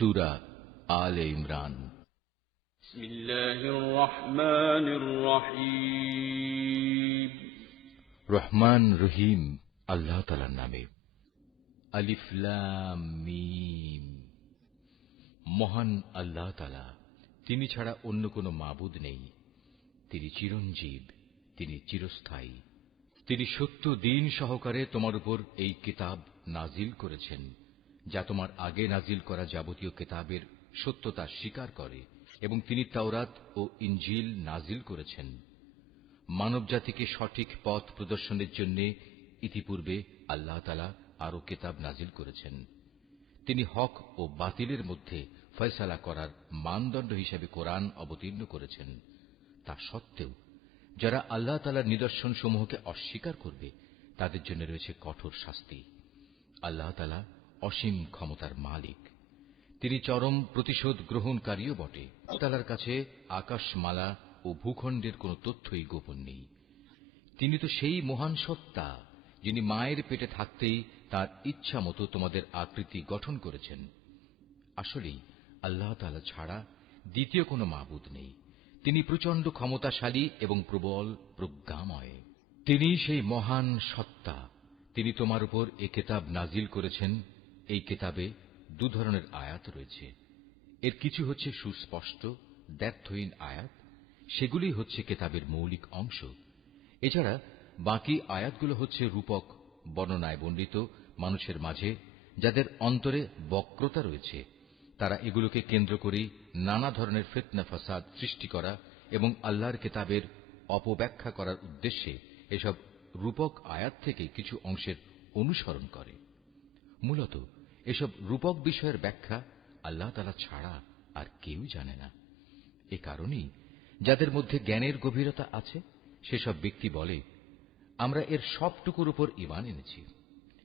সূরা আলে ইমরান। বিসমিল্লাহির রহমানির রহিম। রহমান রহিম আল্লাহ তাআলার নামে। আলিফ লাম মিম। মহান আল্লাহ তাআলা, তিনি ছাড়া অন্য কোনো মাবুদ নেই। তিনি চিরঞ্জীব, তিনি চিরস্থায়ী। তিনি সত্য দ্বীন সহকারে তোমার উপর এই কিতাব নাজিল করেছেন, যা তোমার আগে নাজিল করা যাবতীয় কিতাবের সত্যতা স্বীকার করে, এবং তিনি তাওরাত ও ইনজিল নাজিল করেছেন। মানবজাতিকে সঠিক পথ প্রদর্শনের জন্য ইতিপূর্বে আল্লাহ তাআলা আরো কিতাব নাজিল করেছেন। তিনি হক ও বাতিলের মধ্যে ফয়সালা করার মানদণ্ড হিসেবে কোরআন অবতীর্ণ করেছেন। তা সত্ত্বেও যারা আল্লাহ তাআলার নিদর্শন সমূহকে অস্বীকার করবে, তাদের জন্য রয়েছে কঠোর শাস্তি। আল্লাহ তাআলা অসীম ক্ষমতার মালিক, তিনি চরম প্রতিশোধ গ্রহণকারীও বটে। তাআলার কাছে আকাশমালা ও ভূখণ্ডের কোন তথ্যই গোপন নেই। তিনি তো সেই মহান সত্তা, যিনি মায়ের পেটে থাকতেই তার ইচ্ছা মতো তোমাদের আকৃতি গঠন করেছেন। আসলেই আল্লাহ তাআলা ছাড়া দ্বিতীয় কোনো মাবুদ নেই। তিনি প্রচন্ড ক্ষমতাশালী এবং প্রবল প্রজ্ঞাময়। তিনি সেই মহান সত্তা। তিনি তোমার উপর এ কিতাব নাজিল করেছেন। এই কিতাবে দু ধরনের আয়াত রয়েছে। এর কিছু হচ্ছে সুস্পষ্ট দ্ব্যর্থহীন আয়াত, সেগুলি হচ্ছে কিতাবের মৌলিক অংশ। এছাড়া বাকি আয়াতগুলো হচ্ছে রূপক বর্ণনায় বর্ণিত মানুষের মাঝে যাদের অন্তরে বক্রতা রয়েছে। তারা এগুলোকে কেন্দ্র করে নানা ধরনের ফিতনা ফাসাদ সৃষ্টি করা এবং আল্লাহর কিতাবের অপব্যাখ্যা করার উদ্দেশ্যে এসব রূপক আয়াত থেকে কিছু অংশের অনুসরণ করে। মূলত এসব রূপক বিষয়ের ব্যাখ্যা আল্লাহ তাআলা ছাড়া আর কেউ জানে না। এ কারণেই যাদের মধ্যে জ্ঞানের গভীরতা আছে, সেসব ব্যক্তি বলে, আমরা এর সবটুকুর উপর ঈমান এনেছি।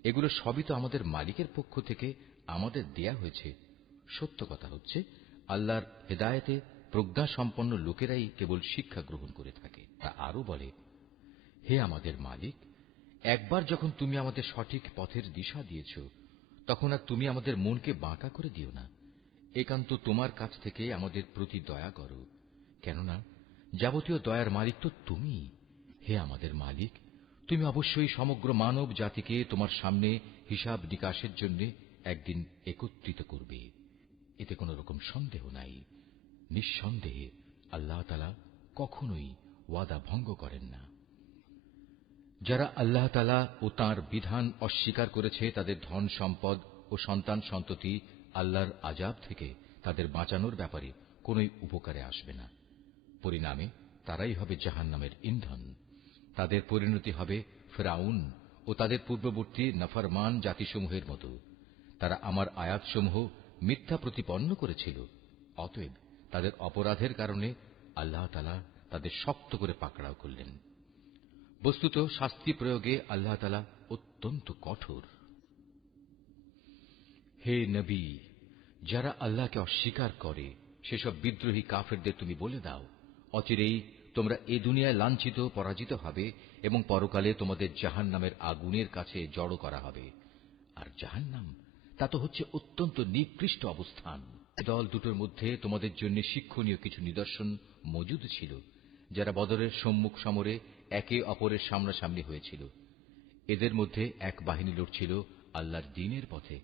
এগুলো সবই তো আমাদের মালিকের পক্ষ থেকে আমাদের দেয়া হয়েছে। সত্য কথা হচ্ছে, আল্লাহর হেদায়েতে প্রজ্ঞাসম্পন্ন লোকেরাই কেবল শিক্ষা গ্রহণ করে থাকে। তা আরো বলে, হে আমাদের মালিক, একবার যখন তুমি আমাদের সঠিক পথের দিশা দিয়েছ, তখন আর তুমি আমাদের মনকে বাঁকা করে দিও না। একান্ত তোমার কাছ থেকে আমাদের প্রতি দয়া করো, কেননা যাবতীয় দয়ার মালিক তো তুমি। হে আমাদের মালিক, তুমি অবশ্যই সমগ্র মানব জাতিকে তোমার সামনে হিসাব নিকাশের জন্য একদিন একত্রিত করবে। এতে কোন রকম সন্দেহ নাই। নিঃসন্দেহে আল্লাহ তাআলা কখনোই ওয়াদা ভঙ্গ করেন না। যারা আল্লাহ তাআলা ও তাঁর বিধান অস্বীকার করেছে, তাদের ধন সম্পদ ও সন্তান সন্ততি আল্লাহর আযাব থেকে তাদের বাঁচানোর ব্যাপারে কোনই উপকারে আসবে না। পরিণামে তারাই হবে জাহান্নামের ইন্ধন। তাদের পরিণতি হবে ফিরআউন ও তাদের পূর্ববর্তী নাফরমান জাতিসমূহের মতো। তারা আমার আয়াতসমূহ মিথ্যা প্রতিপন্ন করেছিল। অতএব তাদের অপরাধের কারণে আল্লাহ তাআলা তাদের শক্ত করে পাকড়াও করলেন। বস্তুত শাস্তি প্রয়োগে আল্লাহ তাআলা অত্যন্ত কঠোর। হে নবী, যারা আল্লাহকে অস্বীকার করে সেসব বিদ্রোহী কাফেরদের তুমি বলে দাও, অচিরেই তোমরা এ দুনিয়ায় লাঞ্ছিত পরাজিত হবে এবং পরকালে তোমাদের জাহান্নামের আগুনের কাছে জড়ো করা হবে। আর জাহান্নাম তা তো হচ্ছে অত্যন্ত নিকৃষ্ট অবস্থান। দল দুটোর মধ্যে তোমাদের জন্য শিক্ষণীয় কিছু নিদর্শন মজুদ ছিল, যারা বদরের সম্মুখ সমরে একে অপরের সামনাসামনি হয়েছিল। এদের মধ্যে এক বাহিনী লড়ছিল আল্লাহর দ্বীনের পথে,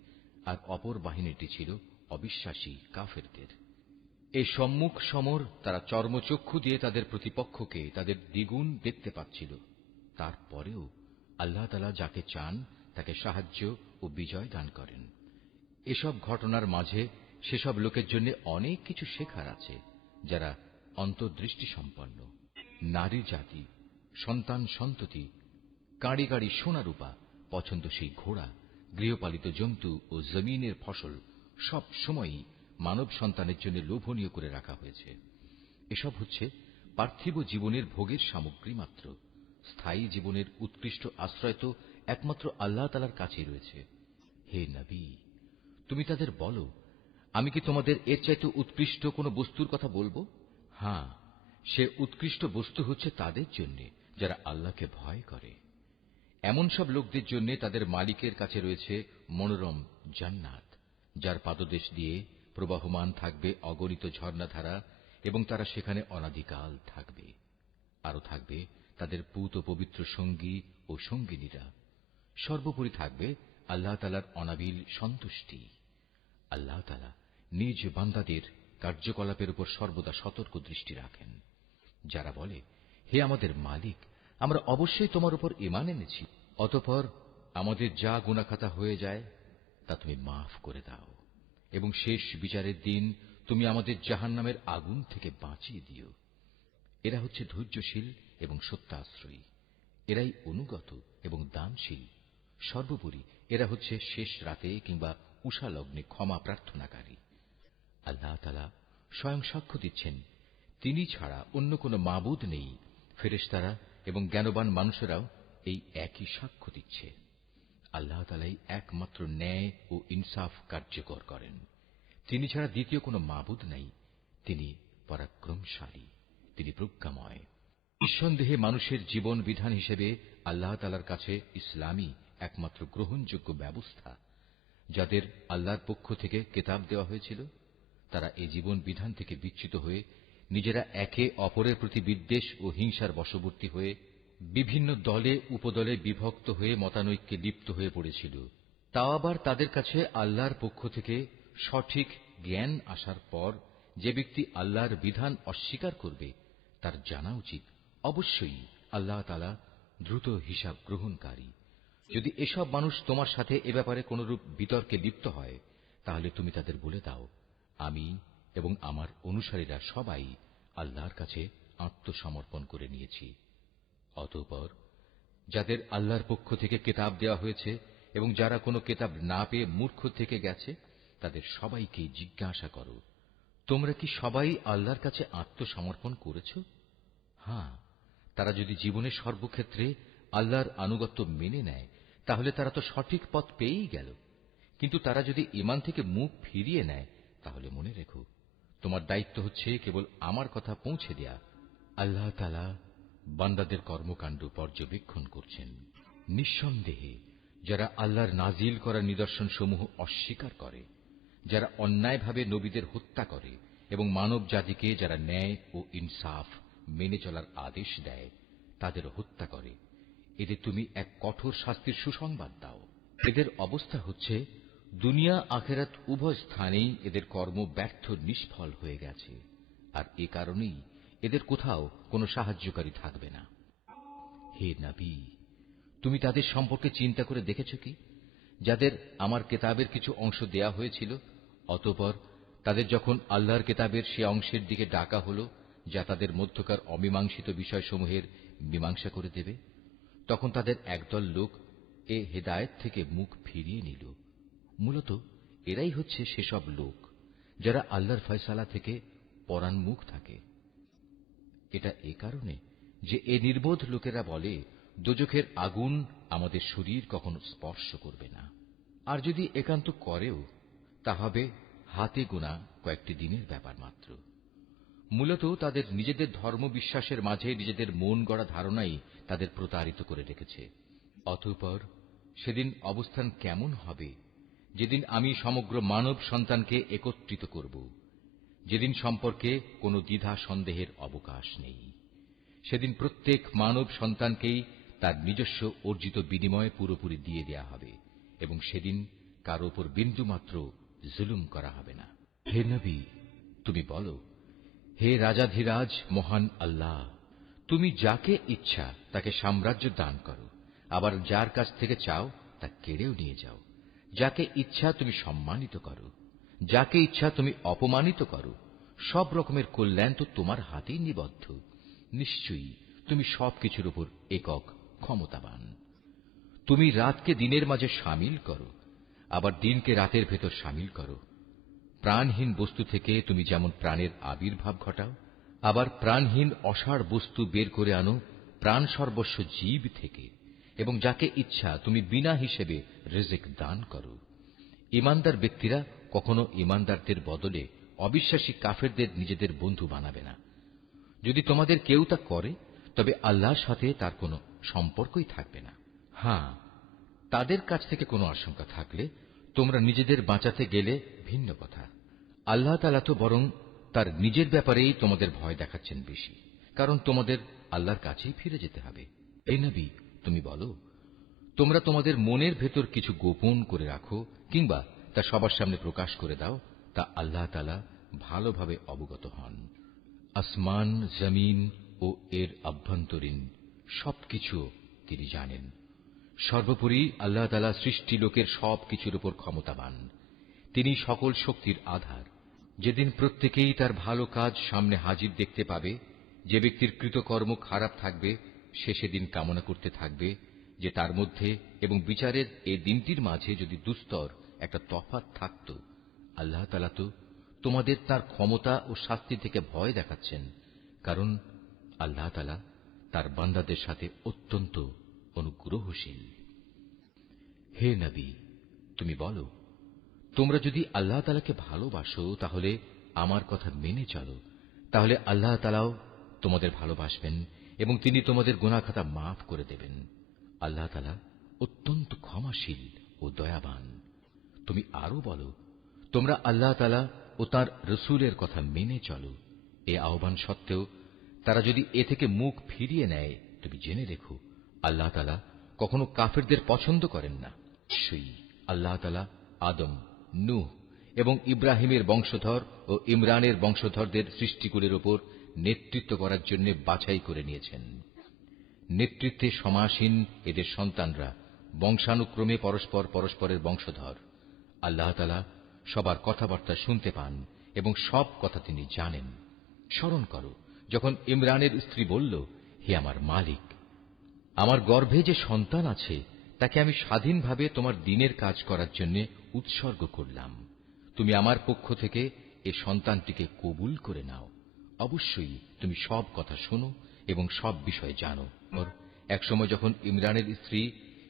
আর অপর বাহিনীটি ছিল অবিশ্বাসী কাফেরদের। এই সম্মুখ সমর তারা চর্মচক্ষু দিয়ে তাদের প্রতিপক্ষকে তাদের দ্বিগুণ দেখতে পাচ্ছিল। তারপরেও আল্লাহ তাআলা যাকে চান তাকে সাহায্য ও বিজয় দান করেন। এসব ঘটনার মাঝে সেসব লোকের জন্য অনেক কিছু শেখার আছে, যারা অন্তর্দৃষ্টি সম্পন্ন। নারী জাতি, সন্তান সন্ততি, কাঁড়ি কাঁড়ি সোনা রূপা, পছন্দসই ঘোড়া, গৃহপালিত জন্তু ও জমিনের ফসল সব সময়ই মানব সন্তানের জন্য লোভনীয় করে রাখা হয়েছে। এসব হচ্ছে পার্থিব জীবনের ভোগের সামগ্রী মাত্র। স্থায়ী জীবনের উৎকৃষ্ট আশ্রয় তো একমাত্র আল্লাহ তাআলার কাছেই রয়েছে। হে নবী, তুমি তাদের বলো, আমি কি তোমাদের এর চাইতে উৎকৃষ্ট কোন বস্তুর কথা বলবো? হ্যাঁ, সে উৎকৃষ্ট বস্তু হচ্ছে তাদের জন্য যারা আল্লাহকে ভয় করে। এমন সব লোকদের জন্য তাদের মালিকের কাছে রয়েছে মনোরম জান্নাত, যার পাদদেশ দিয়ে প্রবাহমান থাকবে অগণিত ঝর্ণাধারা এবং তারা সেখানে অনাদিকাল থাকবে। আরো থাকবে তাদের পূত পবিত্র সঙ্গী ও সঙ্গিনীরা। সর্বোপরি থাকবে আল্লাহ তাআলার অনাবিল সন্তুষ্টি। আল্লাহ তাআলা নিজ বান্দাদের কার্যকলাপের উপর সর্বদা সতর্ক দৃষ্টি রাখেন। যারা বলে, হে আমাদের মালিক, আমরা অবশ্যই তোমার উপর ঈমান এনেছি, অতঃপর আমাদের যা গুনাহখাতা হয়ে যায় তা তুমি মাফ করে দাও এবং শেষ বিচারের দিন তুমি আমাদের জাহান্নামের আগুন থেকে বাঁচিয়ে দিও। এরা হচ্ছে ধৈর্যশীল এবং সত্যাশ্রয়ী, এরাই অনুগত এবং দানশীল। সর্বোপরি এরা হচ্ছে শেষ রাতে কিংবা উষা লগ্নে ক্ষমা প্রার্থনাকারী। আল্লাহ তাআলা স্বয়ং সাক্ষ্য দিচ্ছেন, তিনি ছাড়া অন্য কোন মাবুদ নেই। ফেরেশতারা এবং জ্ঞানবান মানুষেরাও এই একই সাক্ষ্য দিচ্ছে। আল্লাহ তাআলাই একমাত্র ন্যায় ও ইনসাফ কার্যকর করেন। তিনি ছাড়া দ্বিতীয় কোনো মাবুদ নাই। তিনি পরাক্রমশালী, তিনি প্রজ্ঞাময়। নিঃসন্দেহে মানুষের জীবন বিধান হিসেবে আল্লাহ তাআলার কাছে ইসলামই একমাত্র গ্রহণযোগ্য ব্যবস্থা। যাদের আল্লাহর পক্ষ থেকে কিতাব দেওয়া হয়েছিল, তারা এই জীবন বিধান থেকে বিচ্যুত হয়ে নিজেরা একে অপরের প্রতি বিদ্বেষ ও হিংসার বশবর্তী হয়ে বিভিন্ন দলে উপদলে বিভক্ত হয়ে মতানৈক্যে লিপ্ত হয়ে পড়েছিল। তাও আবার তাদের কাছে আল্লাহর পক্ষ থেকে সঠিক জ্ঞান আসার পর যে ব্যক্তি আল্লাহর বিধান অস্বীকার করবে, তার জানা উচিত অবশ্যই আল্লাহ তাআলা দ্রুত হিসাব গ্রহণকারী। যদি এসব মানুষ তোমার সাথে এ ব্যাপারে কোনরূপ বিতর্কে লিপ্ত হয়, তাহলে তুমি তাদের বলে দাও, আমি এবং আমার অনুসারীরা সবাই আল্লাহর কাছে আত্মসমর্পণ করে নিয়েছি। অতঃপর যাদের আল্লাহর পক্ষ থেকে কিতাব দেওয়া হয়েছে এবং যারা কোনো কিতাব না পেয়ে মূর্খ থেকে গেছে, তাদের সবাইকে জিজ্ঞাসা করো, তোমরা কি সবাই আল্লাহর কাছে আত্মসমর্পণ করেছ? হ্যাঁ, তারা যদি জীবনের সর্বক্ষেত্রে আল্লাহর আনুগত্য মেনে নেয়, তাহলে তারা তো সঠিক পথ পেয়েই গেল। কিন্তু তারা যদি ঈমান থেকে মুখ ফিরিয়ে নেয়, তাহলে মনে রেখো, তোমার দায়িত্ব হচ্ছে কেবল আমার কথা পৌঁছে দেয়া। আল্লাহ তাআলা বান্দাদের কর্মকাণ্ড পর্যবেক্ষণ করছেন। নিঃসন্দেহে যারা আল্লাহর নাজিল করা নিদর্শন সমূহ অস্বীকার করে, যারা অন্যায়ভাবে নবীদের হত্যা করে এবং মানব জাতিকে যারা ন্যায় ও ইনসাফ মেনে চলার আদেশ দেয়, তাদের হত্যা করে, এদের তুমি এক কঠোর শাস্তির সুসংবাদ দাও। এদের অবস্থা হচ্ছে দুনিয়া আখিরাত উভয় স্থানেই এদের কর্ম ব্যর্থ নিষ্ফল হয়ে গেছে, আর এ কারণেই এদের কোথাও কোনো সাহায্যকারী থাকবে না। হে নবী, তুমি তাদের সম্পর্কে চিন্তা করে দেখেছ কি, যাদের আমার কিতাবের কিছু অংশ দেয়া হয়েছিল, অতঃপর তাদের যখন আল্লাহর কিতাবের সে অংশের দিকে ডাকা হল যা তাদের মধ্যকার অমীমাংসিত বিষয়সমূহের মীমাংসা করে দেবে, তখন তাদের একদল লোক এ হেদায়েত থেকে মুখ ফিরিয়ে নিল। মূলত এরাই হচ্ছে সেসব লোক যারা আল্লাহর ফয়সালা থেকে পরান্মুখ থাকে। এটা এ কারণে যে এ নির্বোধ লোকেরা বলে, দোজখের আগুন আমাদের শরীর কখনো স্পর্শ করবে না, আর যদি একান্ত করেও তা হবে হাতে গোনা কয়েকটি দিনের ব্যাপার মাত্র। মূলত তাদের নিজেদের ধর্ম বিশ্বাসের মাঝে নিজেদের মন গড়া ধারণাই তাদের প্রতারিত করে রেখেছে। অতঃপর সেদিন অবস্থান কেমন হবে, যেদিন আমি সমগ্র মানব সন্তানকে একত্রিত করব, যেদিন সম্পর্কে কোনো দ্বিধা সন্দেহের অবকাশ নেই। সেদিন প্রত্যেক মানব সন্তানকেই তার নিজস্ব অর্জিত বিনিময় পুরোপুরি দিয়ে দেয়া হবে এবং সেদিন কারো উপর বিন্দুমাত্র জুলুম করা হবে না। হে নবী, তুমি বলো, হে রাজাধিরাজ মহান আল্লাহ, তুমি যাকে ইচ্ছা তাকে সাম্রাজ্য দান করো, আবার যার কাছ থেকে চাও তা কেড়েও নিয়ে যাও। যাকে ইচ্ছা তুমি সম্মানিত করো, যাকে ইচ্ছা তুমি অপমানিত করো। সব রকমের কল্যাণ তো তোমার হাতেই নিবদ্ধ। নিশ্চয়ই তুমি সবকিছুর উপর একক ক্ষমতাবান। তুমি রাতকে দিনের মাঝে শামিল করো, আবার দিনকে রাতের ভেতর শামিল করো। প্রাণহীন বস্তু থেকে তুমি যেমন প্রাণের আবির্ভাব ঘটাও, আবার প্রাণহীন অসাড় বস্তু বের করে আনো প্রাণ সর্বস্ব জীব থেকে, এবং যাকে ইচ্ছা তুমি বিনা হিসেবে রিজিক দান করো। ঈমানদার ব্যক্তিরা কখনো ঈমানদারদের বদলে অবিশ্বাসী কাফেরদের নিজেদের বন্ধু বানাবে না। যদি তোমাদের কেউ তা করে, তবে আল্লাহর সাথে তার কোনো সম্পর্কই থাকবে না। হ্যাঁ, তাদের কাছ থেকে কোনো আশঙ্কা থাকলে তোমরা নিজেদের বাঁচাতে গেলে ভিন্ন কথা। আল্লাহ তাআলা তো বরং তার নিজের ব্যাপারেই তোমাদের ভয় দেখাচ্ছেন বেশি, কারণ তোমাদের আল্লাহর কাছেই ফিরে যেতে হবে। এই নবী, তুমি বলো, তোমরা তোমাদের মনের ভেতর কিছু গোপন করে রাখো কিংবা তা সবার সামনে প্রকাশ করে দাও, তা আল্লাহ তাআলা ভালোভাবে অবগত হন। আসমান, জমিন ও এর আভ্যন্তরীণ সবকিছু তিনি জানেন। সর্বোপরি আল্লাহ তাআলা সৃষ্টি লোকের সবকিছুর উপর ক্ষমতাবান। তিনি সকল শক্তির আধার। যেদিন প্রত্যেকেই তার ভালো কাজ সামনে হাজির দেখতে পাবে, যে ব্যক্তির কৃতকর্ম খারাপ থাকবে সে সেদিন কামনা করতে থাকবে যে তার মধ্যে এবং বিচারের এই দিনটির মাঝে যদি দুস্তর একটা তফাৎ থাকত। আল্লাহ তাআলা তো তোমাদের তার ক্ষমতা ও শাস্তি থেকে ভয় দেখাচ্ছেন, কারণ আল্লাহ তাআলা তার বান্দাদের সাথে অত্যন্ত অনুগ্রহশীল। হে নবী, তুমি বলো, তোমরা যদি আল্লাহ তাআলাকে ভালোবাসো তাহলে আমার কথা মেনে চলো, তাহলে আল্লাহ তাআলাও তোমাদের ভালোবাসবেন এবং তিনি তোমাদের গুনাহ খাতা মাফ করে দেবেন। আল্লাহ তাআলা অত্যন্ত ক্ষমাশীল ও দয়াবান। তুমি আরো বলো, তোমরা আল্লাহ তাআলা ও তাঁর রাসূলের কথা মেনে চলো। এ আহ্বান সত্ত্বেও তারা যদি এ থেকে মুখ ফিরিয়ে নেয়, তুমি জেনে রেখো আল্লাহ তাআলা কখনো কাফেরদের পছন্দ করেন না। সেই আল্লাহ তাআলা আদম, নূহ এবং ইব্রাহিমের বংশধর ও ইমরানের বংশধরদের সৃষ্টিকুলের উপর নেতৃত্ব করার জন্য বাছাই করে নিয়েছেন। নেতৃত্বে সমাসীন এদের সন্তানরা বংশানুক্রমে পরস্পর পরস্পরের বংশধর। আল্লাহ তাআলা সবার কথাবার্তা শুনতে পান এবং সব কথা তিনি জানেন। স্মরণ করো, যখন ইমরানের স্ত্রী বলল, হে আমার মালিক, আমার গর্ভে যে সন্তান আছে তাকে আমি স্বাধীনভাবে তোমার দ্বীনের কাজ করার জন্য উৎসর্গ করলাম। তুমি আমার পক্ষ থেকে এ সন্তানটিকে কবুল করে নাও। অবশ্যই তুমি সব কথা শোনো এবং সব বিষয় জানো। একসময় যখন ইমরানের স্ত্রী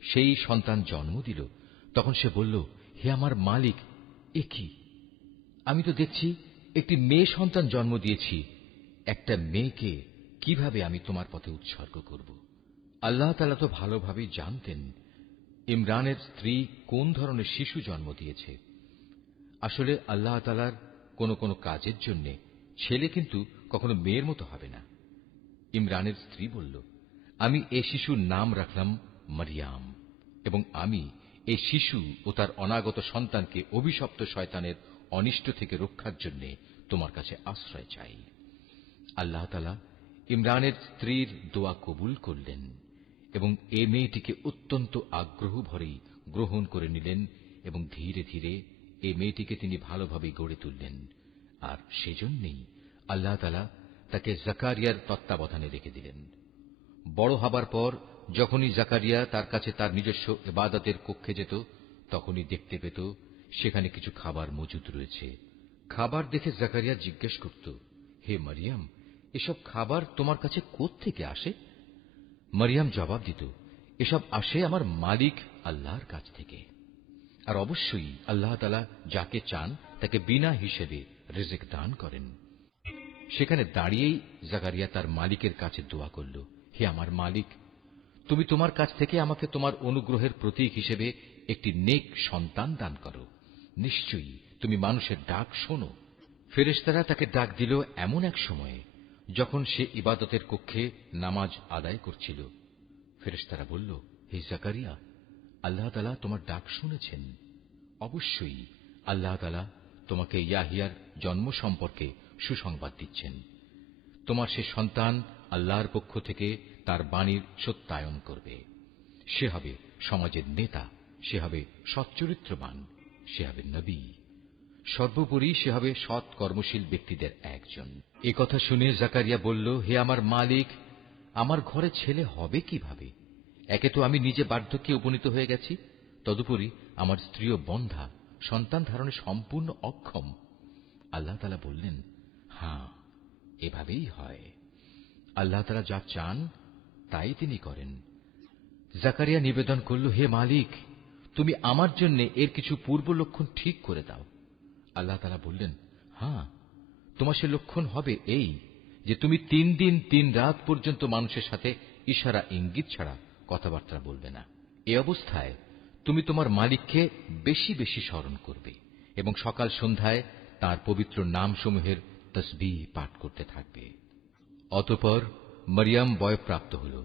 সেই সন্তান জন্ম দিল, তখন সে বলল, হে আমার মালিক, এ কি? আমি তো দেখছি একটি মেয়ে সন্তান জন্ম দিয়েছি। একটা মেয়েকে কিভাবে আমি তোমার পথে উৎসর্গ করব? আল্লাহ তাআলা তো ভালোভাবেই জানতেন ইমরানের স্ত্রী কোন ধরনের শিশু জন্ম দিয়েছে। আসলে আল্লাহ তাআলার কোনো কোনো কাজের জন্য ছেলে কিন্তু কখনো মেয়ের মতো হবে না। ইমরানের স্ত্রী বলল, আমি এ শিশুর নাম রাখলাম মারিয়াম, এবং আমি এই শিশু ও তার অনাগত সন্তানকে অভিশপ্ত শয়তানের অনিষ্ট থেকে রক্ষার জন্য তোমার কাছে আশ্রয় চাই। আল্লাহ তাআলা ইমরানের স্ত্রীর দোয়া কবুল করলেন এবং এ মেয়েটিকে অত্যন্ত আগ্রহ ভরেই গ্রহণ করে নিলেন এবং ধীরে ধীরে এই মেয়েটিকে তিনি ভালোভাবে গড়ে তুললেন। আর সেজন্যই আল্লাহ তাআলা তাকে জাকারিয়ার তত্ত্বাবধানে রেখে দিলেন। বড় হবার পর যখনই জাকারিয়া তার কাছে তার নিজস্ব ইবাদতের কক্ষে যেত, তখনই দেখতে পেত সেখানে কিছু খাবার মজুদ রয়েছে। খাবার দেখে জাকারিয়া জিজ্ঞেস করত, হে মারিয়াম, এসব খাবার তোমার কাছে কোত্থেকে আসে? মারিয়াম জবাব দিত, এসব আসে আমার মালিক আল্লাহর কাছ থেকে। আর অবশ্যই আল্লাহ তাআলা যাকে চান তাকে বিনা হিসেবে রিজিক দান করেন। সেখানে দাঁড়িয়েই জাকারিয়া তার মালিকের কাছে দোয়া করল, হে আমার মালিক, তুমি তোমার কাছ থেকে আমাকে তোমার অনুগ্রহের প্রতীক হিসেবে একটি নেক সন্তান দান করো। নিশ্চয়ই তুমি মানুষের ডাক শোনো। ফেরেশতারা তাকে ডাক দিল এমন এক সময়ে যখন সে ইবাদতের কক্ষে নামাজ আদায় করছিল। ফেরেশতারা বলল, হে জাকারিয়া, আল্লাহ তাআলা তোমার ডাক শুনেছেন। অবশ্যই আল্লাহ তাআলা তোমাকে ইয়াহিয়ার জন্ম সম্পর্কে সুসংবাদ দিচ্ছেন। তোমার সে সন্তান আল্লাহর পক্ষ থেকে তার বাণীর সত্যায়ন করবে। সে হবে সমাজের নেতা, সে হবে সচ্চরিত্রবান, সে হবে নবী, সর্বোপরি সে হবে সৎ কর্মশীল ব্যক্তিদের একজন। এ কথা শুনে জাকারিয়া বলল, হে আমার মালিক, আমার ঘরে ছেলে হবে কিভাবে? একে তো আমি নিজে বার্ধক্যে উপনীত হয়ে গেছি, তদুপরি আমার স্ত্রীও বন্ধ্যা, সন্তান ধারণে সম্পূর্ণ অক্ষম। আল্লাহ তাআলা বললেন, হ্যাঁ, এভাবেই হয়। আল্লাহ তাআলা যা চান তাই তিনি করেন। জাকারিয়া নিবেদন করল, হে মালিক, তুমি আমার জন্য এর কিছু পূর্ব লক্ষণ ঠিক করে দাও। আল্লাহ তাআলা বললেন, হ্যাঁ, তোমার সে লক্ষণ হবে এই যে তুমি 3 দিন 3 রাত পর্যন্ত মানুষের সাথে ইশারা ইঙ্গিত ছাড়া কথাবার্তা বলবে না। এ অবস্থায় তুমি তোমার মালিককে বেশি বেশি স্মরণ করবে এবং সকাল সন্ধ্যায় তাঁর পবিত্র নামসমূহের তসবিহ পাঠ করতে থাকবে। অতঃপর মরিয়ম বয়ঃপ্রাপ্ত হল।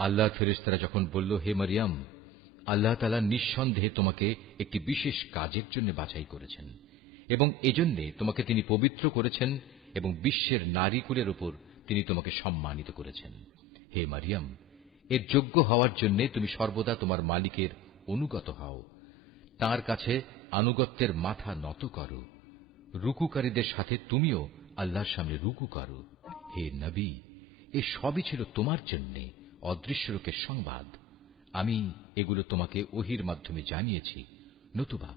আল্লাহর ফেরেশতারা যখন বলল, হে মরিয়ম, আল্লাহ তাআলা নিঃসন্দেহে তোমাকে একটি বিশেষ কাজের জন্য বাছাই করেছেন এবং এজন্যে তোমাকে তিনি পবিত্র করেছেন এবং বিশ্বের নারীকুলের উপর তিনি তোমাকে সম্মানিত করেছেন। হে মরিয়ম, এর যোগ্য হওয়ার জন্য তুমি সর্বদা তোমার মালিকের অনুগত হও, তাঁর কাছে আনুগত্যের মাথা নত করো, রুকুকারীদের সাথে তুমিও আল্লাহর সামনে রুকু করো। হে নবী, এ সবই ছিল তোমার জন্য অদৃশ্য লোকের সংবাদ। আমি এগুলো তোমাকে ওহীর মাধ্যমে জানিয়েছি, নতুবা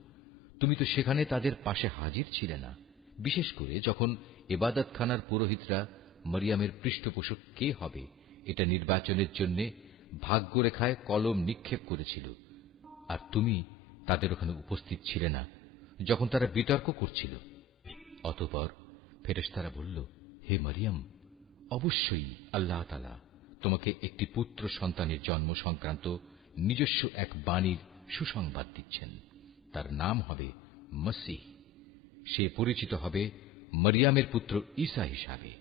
তুমি তো সেখানে তাদের পাশে হাজির ছিলে না, বিশেষ করে যখন ইবাদতখানার পুরোহিতরা মরিয়মের পৃষ্ঠপোষক কে হবে এটা নির্বাচনের জন্য ভাগ্যরেখায় কলম নিক্ষেপ করেছিল, আর তুমি তাদের ওখানে উপস্থিত ছিলে না যখন তারা বিতর্ক করছিল। অতঃপর ফেরেশতারা বলল, হে মরিয়ম, অবশ্যই আল্লাহ তাআলা তোমাকে একটি পুত্র সন্তানের জন্ম সংক্রান্ত নিজস্ব এক বাণীর সুসংবাদ দিচ্ছেন। তার নাম হবে মসীহ। সে পরিচিত হবে মরিয়মের পুত্র ঈসা হিসাবে।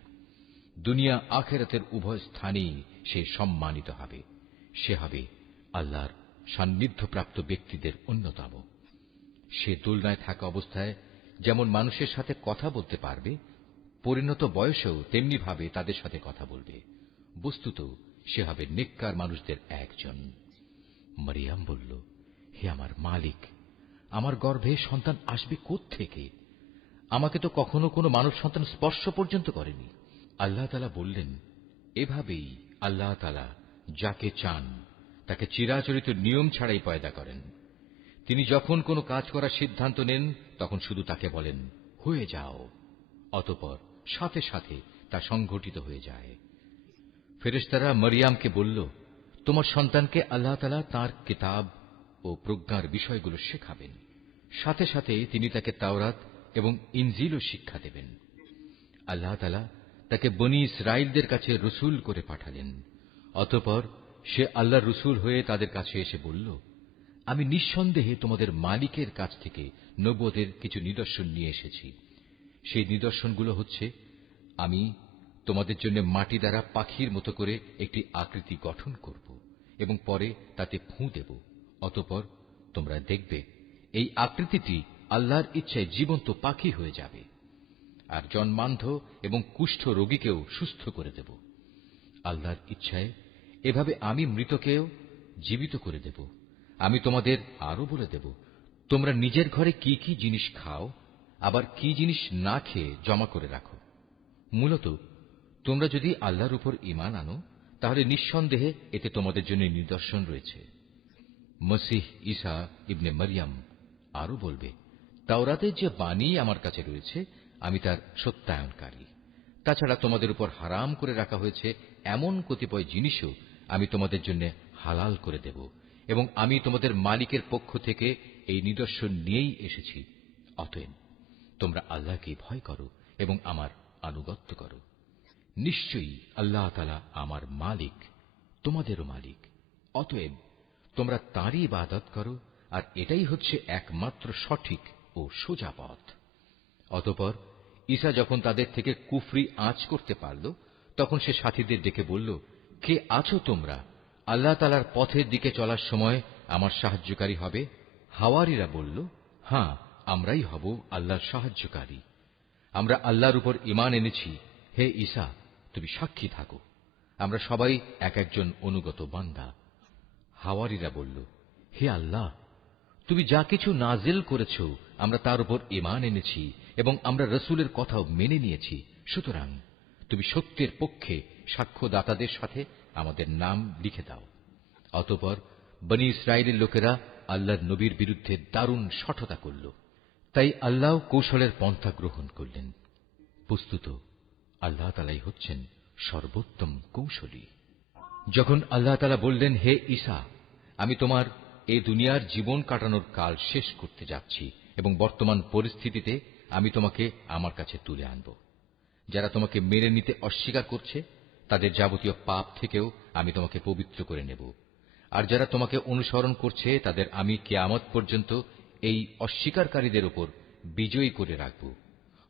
দুনিয়া আখিরাতের উভয় স্থানেই সে সম্মানিত হবে। সে হবে আল্লাহর সান্নিধ্যপ্রাপ্ত ব্যক্তিদের অন্যতম। সে দোলনায় থাকা অবস্থায় যেমন মানুষের সাথে কথা বলতে পারবে, পরিণত বয়সেও তেমনি ভাবে তাদের সাথে কথা বলবে। বস্তুত সে হবে নেককার মানুষদের একজন। মরিয়ম বলল, হে আমার মালিক, আমার গর্ভে সন্তান আসবে কোত্থেকে? আমাকে তো কখনো কোনো মানব সন্তান স্পর্শ পর্যন্ত করেনি। আল্লাহ তাআলা বললেন, এভাবেই আল্লাহ তাআলা যাকে চান তাকে চিরাচরিত নিয়ম ছাড়াই পয়দা করেন। তিনি যখন কোনো কাজ করার সিদ্ধান্ত নেন তখন শুধু তাকে বলেন, হয়ে যাও, অতঃপর সাথে সাথে তা সংঘটিত হয়ে যায়। ফেরেশতারা মরিয়মকে বলল, তোমার সন্তানকে আল্লাহ তাআলা তাঁর কিতাব ও প্রজ্ঞার বিষয়গুলো শেখাবেন, সাথে সাথে তিনি তাকে তাওরাত এবং ইনজিলও শিক্ষা দেবেন। আল্লাহ তাআলা তাকে বনী ইসরাইলদের কাছে রসুল করে পাঠালেন। অতঃপর সে আল্লাহর রসুল হয়ে তাদের কাছে এসে বলল, আমি নিঃসন্দেহে তোমাদের মালিকের কাছ থেকে নবুয়তের কিছু নিদর্শন নিয়ে এসেছি। সেই নিদর্শনগুলো হচ্ছে, আমি তোমাদের জন্য মাটি দ্বারা পাখির মতো করে একটি আকৃতি গঠন করব এবং পরে তাতে ফুঁ দেব। অতঃপর তোমরা দেখবে এই আকৃতিটি আল্লাহর ইচ্ছায় জীবন্ত পাখি হয়ে যাবে, আর জন্মান্ধ এবং কুষ্ঠ রোগীকেও সুস্থ করে দেব। আল্লাহর ইচ্ছায় এভাবে আমি মৃতকেও জীবিত করে দেব। আমি তোমাদের আরো বলে দেব, তোমরা নিজের ঘরে কি কি জিনিস খাও, আবার কি জিনিস না খেয়ে জমা করে রাখো। মূলত তোমরা যদি আল্লাহর উপর ঈমান আনো তাহলে নিঃসন্দেহে এতে তোমাদের জন্য নিদর্শন রয়েছে। মসীহ ঈসা ইবনে মরিয়ম আরো বলবে, তাওরাতের যে বাণী আমার কাছে রয়েছে আমি তার সত্যায়নকারী। তাছাড়া তোমাদের উপর হারাম করে রাখা হয়েছে এমন কতিপয় জিনিসও আমি তোমাদের জন্য হালাল করে দেব, এবং আমি তোমাদের মালিকের পক্ষ থেকে এই নিদর্শন নিয়েই এসেছি। অতএব তোমরা আল্লাহকে ভয় করো এবং আমার আনুগত্য করো। নিশ্চয়ই আল্লাহ তাআলা আমার মালিক, তোমাদেরও মালিক। অতএব তোমরা তাঁরই ইবাদত করো, আর এটাই হচ্ছে একমাত্র সঠিক ও সোজা পথ। অতঃপর ঈসা যখন তাদের থেকে কুফরি আঁচ করতে পারল তখন সে সাথীদের ডেকে বলল, কে আছো তোমরা আল্লাহ তাআলার পথের দিকে চলার সময় আমার সাহায্যকারী হবে? হাওয়ারীরা বলল, হ্যাঁ, আমরাই হব আল্লাহর সাহায্যকারী। আমরা আল্লাহর উপর ঈমান এনেছি। হে ঈসা, তুমি সাক্ষী থাকো, আমরা সবাই এক একজন অনুগত বান্দা। হাওয়ারীরা বলল, হে আল্লাহ, তুমি যা কিছু নাজিল করেছ আমরা তার উপর ঈমান এনেছি এবং আমরা রসুলের কথাও মেনে নিয়েছি। সুতরাং তুমি সত্যের পক্ষে সাক্ষ্যদাতাদের সাথে আমাদের নাম লিখে দাও। অতঃপর বনী ইসরায়েলের লোকেরা আল্লাহর নবীর বিরুদ্ধে দারুণ শঠতা করল, তাই আল্লাহ কৌশলের পন্থা গ্রহণ করলেন। বস্তুত আল্লাহ তাআলাই হচ্ছেন সর্বোত্তম কৌশলী। যখন আল্লাহ তাআলা বললেন, হে ঈসা, আমি তোমার এই দুনিয়ার জীবন কাটানোর কাল শেষ করতে যাচ্ছি এবং বর্তমান পরিস্থিতিতে আমি তোমাকে আমার কাছে তুলে আনব। যারা তোমাকে মেনে নিতে অস্বীকার করছে তাদের যাবতীয় পাপ থেকেও আমি তোমাকে পবিত্র করে নেব, আর যারা তোমাকে অনুসরণ করছে তাদের আমি কিয়ামত পর্যন্ত এই অস্বীকারীদের উপর বিজয়ী করে রাখব।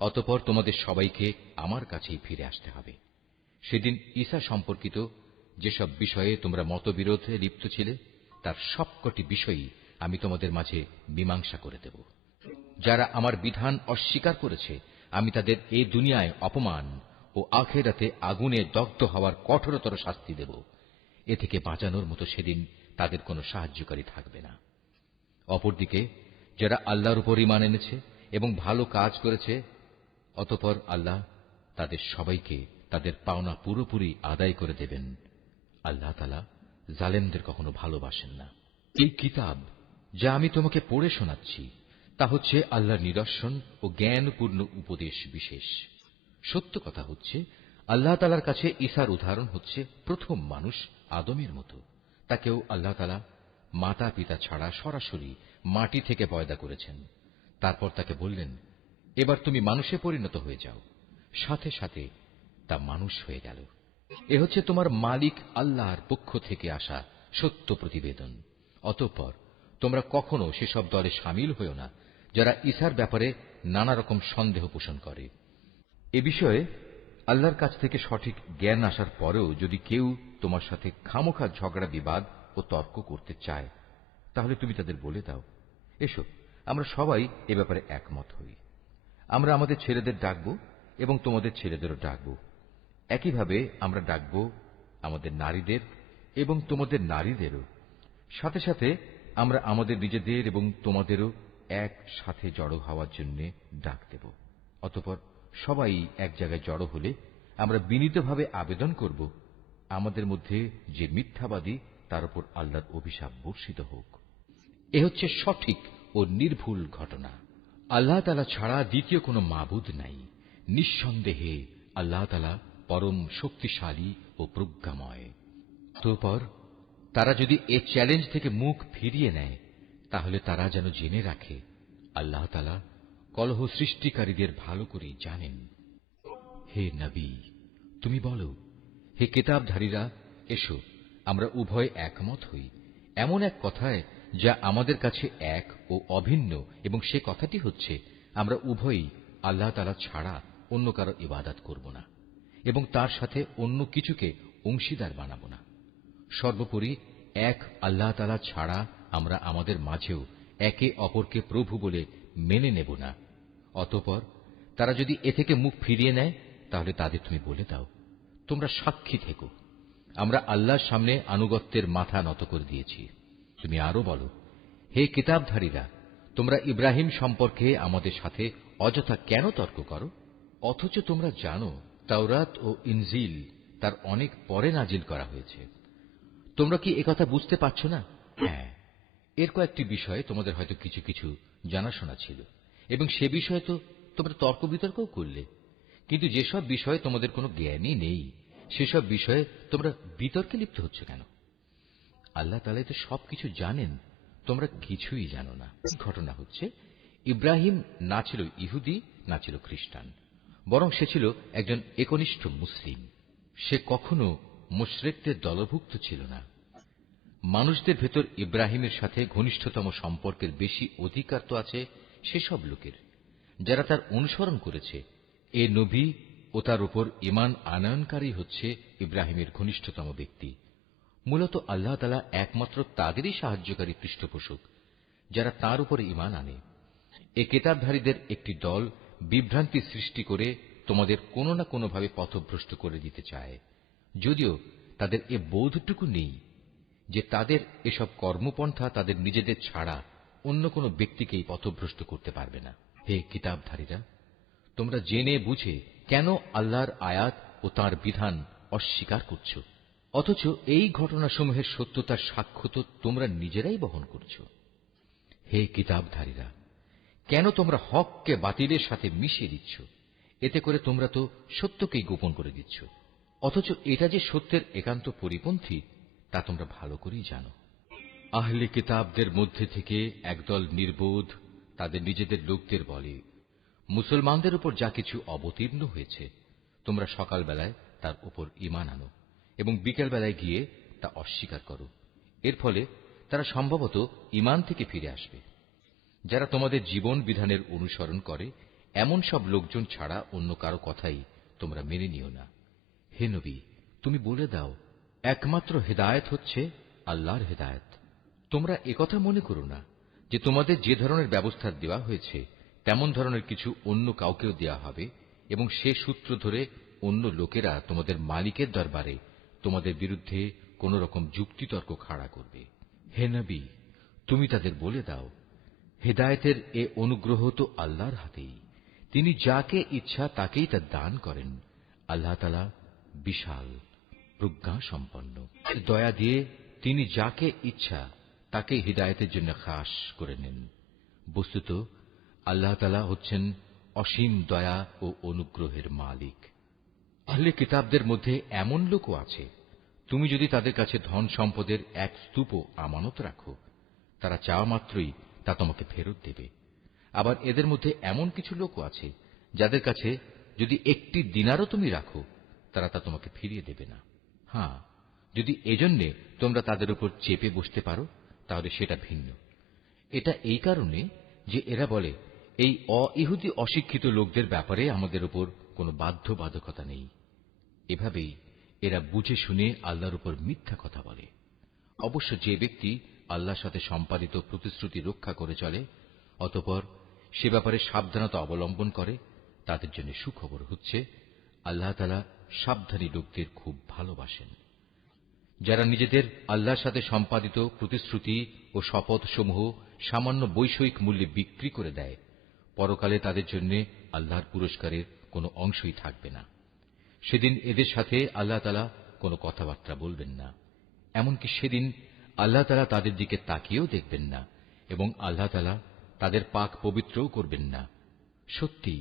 অতঃপর তোমাদের সবাইকে আমার কাছেই ফিরে আসতে হবে। সেদিন ঈসা সম্পর্কিত যেসব বিষয়ে তোমরা মতবিরোধে লিপ্ত ছিলে, তার সবকটি বিষয়ই আমি তোমাদের মাঝে মীমাংসা করে দেব। যারা আমার বিধান অস্বীকার করেছে, আমি তাদের এই দুনিয়ায় অপমান ও আখিরাতে আগুনে দগ্ধ হওয়ার কঠোরতর শাস্তি দেব। এ থেকে বাঁচানোর মতো সেদিন তাদের কোনো সাহায্যকারী থাকবে না। অপরদিকে যারা আল্লাহর উপর ঈমান এনেছে এবং ভালো কাজ করেছে, অতঃপর আল্লাহ তাদের সবাইকে তাদের পাওনা পুরোপুরি আদায় করে দেবেন। আল্লাহ তাআলা জালেমদের কখনো ভালোবাসেন না। এই কিতাব যা আমি তোমাকে পড়ে শোনাচ্ছি, তা হচ্ছে আল্লাহর নিদর্শন ও জ্ঞানপূর্ণ উপদেশ বিশেষ। সত্য কথা হচ্ছে, আল্লাহ তাআলার কাছে ঈসার উদাহরণ হচ্ছে প্রথম মানুষ আদমের মতো। তাকেও আল্লাহ তাআলা মাতা পিতা ছাড়া সরাসরি মাটি থেকে পয়দা করেছেন। তারপর তাকে বললেন, এবার তুমি মানুষে পরিণত হয়ে যাও। সাথে সাথে তা মানুষ হয়ে গেল। এ হচ্ছে তোমার মালিক আল্লাহর পক্ষ থেকে আসা সত্য প্রতিবেদন। অতঃপর তোমরা কখনো সেসব দলে সামিল হও না যারা ঈসার ব্যাপারে নানা রকম সন্দেহ পোষণ করে। এ বিষয়ে আল্লাহর কাছ থেকে সঠিক জ্ঞান আসার পরেও যদি কেউ তোমার সাথে খামোখা ঝগড়া বিবাদ ও তর্ক করতে চায়, তাহলে তুমি তাদের বলে দাও, এসো আমরা সবাই এ ব্যাপারে একমত হই। আমরা আমাদের ছেলেদের ডাকব এবং তোমাদের ছেলেদেরও ডাকব। একইভাবে আমরা ডাকব আমাদের নারীদের এবং তোমাদের নারীদেরও। সাথে সাথে আমরা আমাদের নিজেদের এবং তোমাদেরও একসাথে জড়ো হওয়ার জন্য ডাক দেব। অতঃপর সবাই এক জায়গায় জড়ো হলে আমরা বিনীতভাবে আবেদন করব, আমাদের মধ্যে যে মিথ্যাবাদী তার উপর আল্লাহর অভিশাপ বর্ষিত হোক। এ হচ্ছে সঠিক ও নির্ভুল ঘটনা। আল্লাহ তাআলা ছাড়া দ্বিতীয় কোনো মাবুদ নাই। নিঃসন্দেহে আল্লাহ তাআলা পরম শক্তিশালী ও প্রজ্ঞাময়। অতঃপর তারা যদি এ চ্যালেঞ্জ থেকে মুখ ফিরিয়ে নেয়, তাহলে তারা যেন জেনে রাখে, আল্লাহ তাআলা কলহ সৃষ্টিকারীদের ভালো করেই জানেন। হে নবী, তুমি বলো, হে কিতাবধারীরা, এসো আমরা উভয় একমত হই এমন এক কথায় যা আমাদের কাছে এক ও অভিন্ন, এবং সে কথাটি হচ্ছে আমরা উভয়ই আল্লাহ তাআলা ছাড়া অন্য কারো ইবাদত করব না এবং তার সাথে অন্য কিছুকে অংশীদার বানাবো না। সর্বোপরি এক আল্লাহ তাআলা ছাড়া আমরা আমাদের মাঝেও একে অপরকে প্রভু বলে মেনে নেব না। অতঃপর তারা যদি এ থেকে মুখ ফিরিয়ে নেয়, তাহলে তাদের তুমি বলে দাও, তোমরা সাক্ষী থেকো, আমরা আল্লাহর সামনে আনুগত্যের মাথা নত করে দিয়েছি। তুমি আরো বলো, হে কিতাবধারীরা, তোমরা ইব্রাহিম সম্পর্কে আমাদের সাথে অযথা কেন তর্ক করো, অথচ তোমরা জানো তাওরাত ও ইনজিল তার অনেক পরে নাজিল করা হয়েছে। তোমরা কি একথা বুঝতে পারছ না? হ্যাঁ, এর কয়েকটি বিষয়ে তোমাদের হয়তো কিছু কিছু জানাশোনা ছিল এবং সে বিষয়ে তো তোমরা তর্ক বিতর্কও করলে, কিন্তু যেসব বিষয়ে তোমাদের কোনো জ্ঞানই নেই, সেসব বিষয়ে তোমরা বিতর্কে লিপ্ত হচ্ছ কেন? আল্লাহ তাআলা তো সবকিছু জানেন, তোমরা কিছুই জানো না। ঘটনা হচ্ছে, ইব্রাহিম না ছিল ইহুদি না ছিল খ্রিস্টান, বরং সে ছিল একজন একনিষ্ঠ মুসলিম। সে কখনো মুশরিকদের দলভুক্ত ছিল না। মানুষদের ভেতর ইব্রাহিমের সাথে ঘনিষ্ঠতম সম্পর্কের বেশি অধিকার তো আছে সেসব লোকের, যারা তার অনুসরণ করেছে। এ নবী ও তার উপর ঈমান আনয়নকারী হচ্ছে ইব্রাহিমের ঘনিষ্ঠতম ব্যক্তি। মূলত আল্লাহ তাআলা একমাত্র তাদেরই সাহায্যকারী পৃষ্ঠপোষক যারা তার উপরে ঈমান আনে। এ কিতাবধারীদের একটি দল বিভ্রান্তি সৃষ্টি করে তোমাদের কোনো না কোনোভাবে পথভ্রষ্ট করে দিতে চায়, যদিও তাদের এ বোধটুকু নেই যে তাদের এসব কর্মপন্থা তাদের নিজেদের ছাড়া অন্য কোনো ব্যক্তিকেই পথভ্রষ্ট করতে পারবে না। হে কিতাবধারীরা, তোমরা জেনে বুঝে কেন আল্লাহর আয়াত ও তাঁর বিধান অস্বীকার করছ, অথচ এই ঘটনাসমূহের সত্যতার সাক্ষ্য তো তোমরা নিজেরাই বহন করছ। হে কিতাবধারীরা, কেন তোমরা হককে বাতিলের সাথে মিশিয়ে দিচ্ছ? এতে করে তোমরা তো সত্যকেই গোপন করে দিচ্ছ, অথচ এটা যে সত্যের একান্ত পরিপন্থী তা তোমরা ভালো করেই জানো। আহলে কিতাবদের মধ্যে থেকে একদল নির্বোধ তাদের নিজেদের লোকদের বলে, মুসলমানদের উপর যা কিছু অবতীর্ণ হয়েছে তোমরা সকালবেলায় তার উপর ঈমান আনো এবং বিকেলবেলায় গিয়ে তা অস্বীকার করো। এর ফলে তারা সম্ভবত ঈমান থেকে ফিরে আসবে। যারা তোমাদের জীবন বিধানের অনুসরণ করে এমন সব লোকজন ছাড়া অন্য কারো কথাই তোমরা মেনে নিও না। হে নবী, তুমি বলে দাও, একমাত্র হেদায়েত হচ্ছে আল্লাহর হেদায়েত। তোমরা একথা মনে করো না যে তোমাদের যে ধরনের ব্যবস্থা দেওয়া হয়েছে তেমন ধরনের কিছু অন্য কাউকেও দেওয়া হবে এবং সে সূত্র ধরে অন্য লোকেরা তোমাদের মালিকের দরবারে তোমাদের বিরুদ্ধে কোন রকম যুক্তিতর্ক খাড়া করবে। হে নবী, তুমি তাদের বলে দাও, হেদায়েতের এ অনুগ্রহ তো আল্লাহর হাতেই। তিনি যাকে ইচ্ছা তাকেই তা দান করেন। আল্লাহ তাআলা বিশাল প্রজ্ঞা সম্পন্ন। দয়া দিয়ে তিনি যাকে ইচ্ছা তাকে হিদায়াতের জন্য খাস করে নেন। বস্তুত আল্লাহ তাআলা হচ্ছেন অসীম দয়া ও অনুগ্রহের মালিক। আহলে কিতাবদের মধ্যে এমন লোকও আছে, তুমি যদি তাদের কাছে ধন সম্পদের এক স্তূপও আমানত রাখো, তারা চাওয়া মাত্রই তা তোমাকে ফেরত দেবে। আবার এদের মধ্যে এমন কিছু লোকও আছে যাদের কাছে যদি একটি দিনারও তুমি রাখো, তারা তা তোমাকে ফিরিয়ে দেবে না। হ্যাঁ, যদি এজন্যে তোমরা তাদের উপর চেপে বসতে পারো তাহলে সেটা ভিন্ন। এটা এই কারণে যে এরা বলে, এই অইহুদি অশিক্ষিত লোকদের ব্যাপারে আমাদের উপর কোনো বাধ্যবাধকতা নেই। এভাবেই এরা বুঝে শুনে আল্লাহর উপর মিথ্যা কথা বলে। অবশ্য যে ব্যক্তি আল্লাহর সাথে সম্পাদিত প্রতিশ্রুতি রক্ষা করে চলে, অতঃপর সে ব্যাপারে সাবধানতা অবলম্বন করে, তাদের জন্য সুখবর হচ্ছে আল্লাহ তাআলা সাবধানী লোকদের খুব ভালোবাসেন। যারা নিজেদের আল্লাহর সাথে সম্পাদিত প্রতিশ্রুতি ও শপথসমূহ সামান্য বৈষয়িক মূল্যে বিক্রি করে দেয়, পরকালে তাদের জন্য আল্লাহর পুরস্কারের কোনো অংশই থাকবে না। সেদিন এদের সাথে আল্লাহ তাআলা কোনো কথাবার্তা বলবেন না। এমনকি সেদিন আল্লাহ তাআলা তাদের দিকে তাকিয়েও দেখবেন না এবং আল্লাহ তাআলা তাদের পাক পবিত্রও করবেন না। সত্যি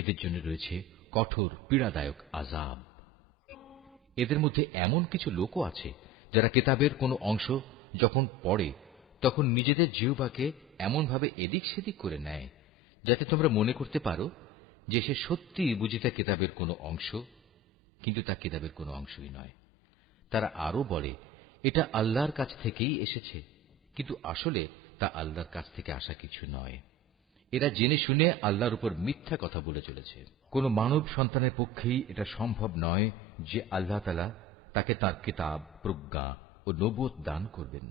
এদের জন্য রয়েছে কঠোর পীড়াদায়ক আযাব। এদের মধ্যে এমন কিছু লোকও আছে যারা কিতাবের কোনো অংশ যখন পড়ে তখন নিজেদের জিহ্বাকে এমনভাবে এদিক সেদিক করে নেয় যাতে তোমরা মনে করতে পারো যে সে সত্যিই বুঝি তা কিতাবের কোনো অংশ, কিন্তু তা কিতাবের কোনো অংশই নয়। তারা আরো বলে, এটা আল্লাহর কাছ থেকেই এসেছে, কিন্তু আসলে তা আল্লাহর কাছ থেকে আসা কিছু নয়। এরা জেনে শুনে আল্লাহর উপর মিথ্যা কথা বলে চলেছে। কোন মানব সন্তানের পক্ষেই এটা সম্ভব নয় যে আল্লাহ তাআলা তাকে তার কিতাব, প্রজ্ঞা ও নবুয়ত দান করবেন।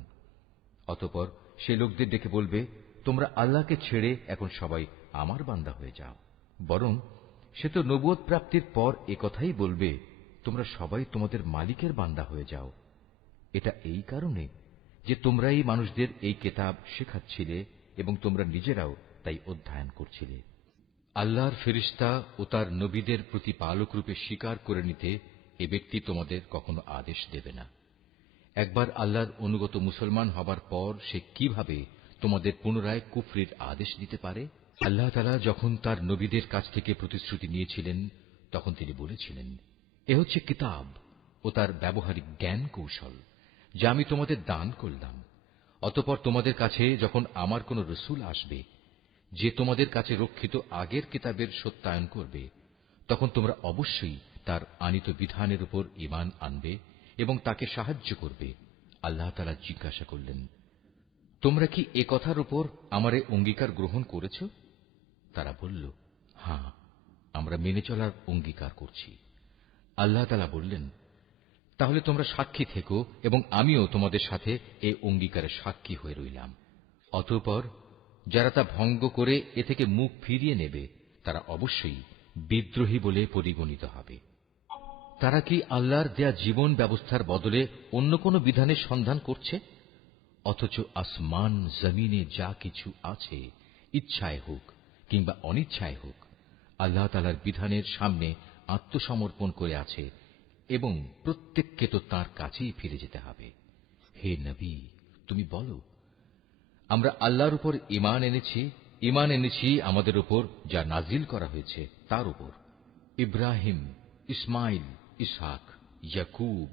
অতঃপর সে লোকদের ডেকে বলবে, তোমরা আল্লাহকে ছেড়ে এখন সবাই আমার বান্দা হয়ে যাও। বরং সে তো নবুয়ত প্রাপ্তির পর একথাই বলবে, তোমরা সবাই তোমাদের মালিকের বান্দা হয়ে যাও। এটা এই কারণে যে তোমরাই মানুষদের এই কিতাব শেখাচ্ছিলে এবং তোমরা নিজেরাও তাই অধ্যয়ন করছিলে। আল্লাহর ফেরেশতা ও তার নবীদের প্রতিপালক রূপে স্বীকার করে নিতে এ ব্যক্তি তোমাদের কখনো আদেশ দেবে না। একবার আল্লাহর অনুগত মুসলমান হবার পর সে কিভাবে তোমাদের পুনরায় কুফরির আদেশ দিতে পারে? আল্লাহ তাআলা যখন তার নবীদের কাছ থেকে প্রতিশ্রুতি নিয়েছিলেন তখন তিনি বলেছিলেন, এ হচ্ছে কিতাব ও তার ব্যবহারিক জ্ঞান কৌশল যা আমি তোমাদের দান করলাম। অতঃপর তোমাদের কাছে যখন আমার কোন রসূল আসবে যে তোমাদের কাছে রক্ষিত আগের কিতাবের সত্যায়ন করবে, তখন তোমরা অবশ্যই তার আনিত বিধানের উপর ঈমান আনবে এবং তাকে সাহায্য করবে। আল্লাহ তাআলা জিজ্ঞাসা করলেন, তোমরা কি এ কথার উপর আমার এ অঙ্গীকার গ্রহণ করেছ? তারা বলল, হ্যাঁ, আমরা মেনে চলার অঙ্গীকার করছি। আল্লাহ তাআলা বললেন, তাহলে তোমরা সাক্ষী থেকো এবং আমিও তোমাদের সাথে এ অঙ্গীকারের সাক্ষী হয়ে রইলাম। অতঃপর যারা তা ভঙ্গ করে এ থেকে মুখ ফিরিয়ে নেবে তারা অবশ্যই বিদ্রোহী বলে পরিগণিত হবে। তারা কি আল্লাহর দেয়া জীবন ব্যবস্থার বদলে অন্য কোন বিধানের সন্ধান করছে? অথচ আসমান জমিনে যা কিছু আছে, ইচ্ছায় হোক কিংবা অনিচ্ছায় হোক, আল্লাহ তাআলার বিধানের সামনে আত্মসমর্পণ করে আছে এবং প্রত্যেককে তো তাঁর কাছেই ফিরে যেতে হবে। হে নবী, তুমি বলো, আমরা আল্লাহর উপর ঈমান এনেছি আমাদের উপর যা নাজিল করা হয়েছে তার উপর। ইব্রাহিম, ইসমাইল, ইসহাক, ইয়াকুব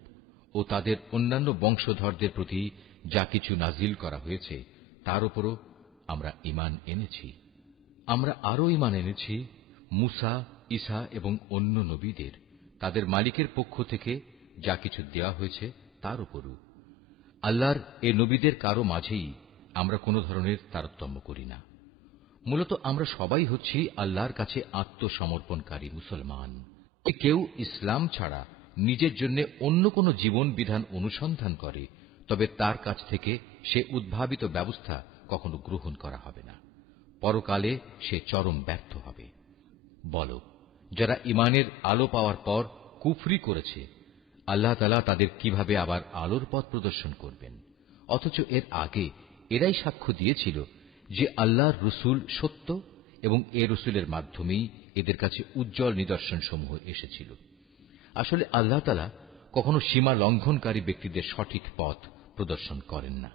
ও তাদের অন্যান্য বংশধরদের প্রতি যা কিছু নাজিল করা হয়েছে তার উপরও আমরা ঈমান এনেছি। আমরা আরো ঈমান এনেছি মুসা, ঈসা এবং অন্য নবীদের তাদের মালিকের পক্ষ থেকে যা কিছু দেওয়া হয়েছে তার উপরও। আল্লাহর এ নবীদের কারো মাঝেই আমরা কোনো ধরনের তারতম্য করি না। মূলত আমরা সবাই হচ্ছি আল্লাহর কাছে আত্মসমর্পণকারী মুসলমান। কেউ ইসলাম ছাড়া নিজের জন্য অন্য কোন জীবন বিধান অনুসন্ধান করে, তবে তার কাছ থেকে সে উদ্ভাবিত ব্যবস্থা কখনো গ্রহণ করা হবে না। পরকালে সে চরম ব্যর্থ হবে। বলো, যারা ঈমানের আলো পাওয়ার পর কুফরি করেছে, আল্লাহ তাআলা তাদের কিভাবে আবার আলোর পথ প্রদর্শন করবেন? অথচ এর আগে এরাই সাক্ষ্য দিয়েছিল যে আল্লাহর রসুল সত্য এবং এ রসুলের মাধ্যমেই এদের কাছে উজ্জ্বল নিদর্শন সমূহ এসেছিল। আসলে আল্লাহ তাআলা কখনো সীমা লঙ্ঘনকারী ব্যক্তিদের সঠিক পথ প্রদর্শন করেন না।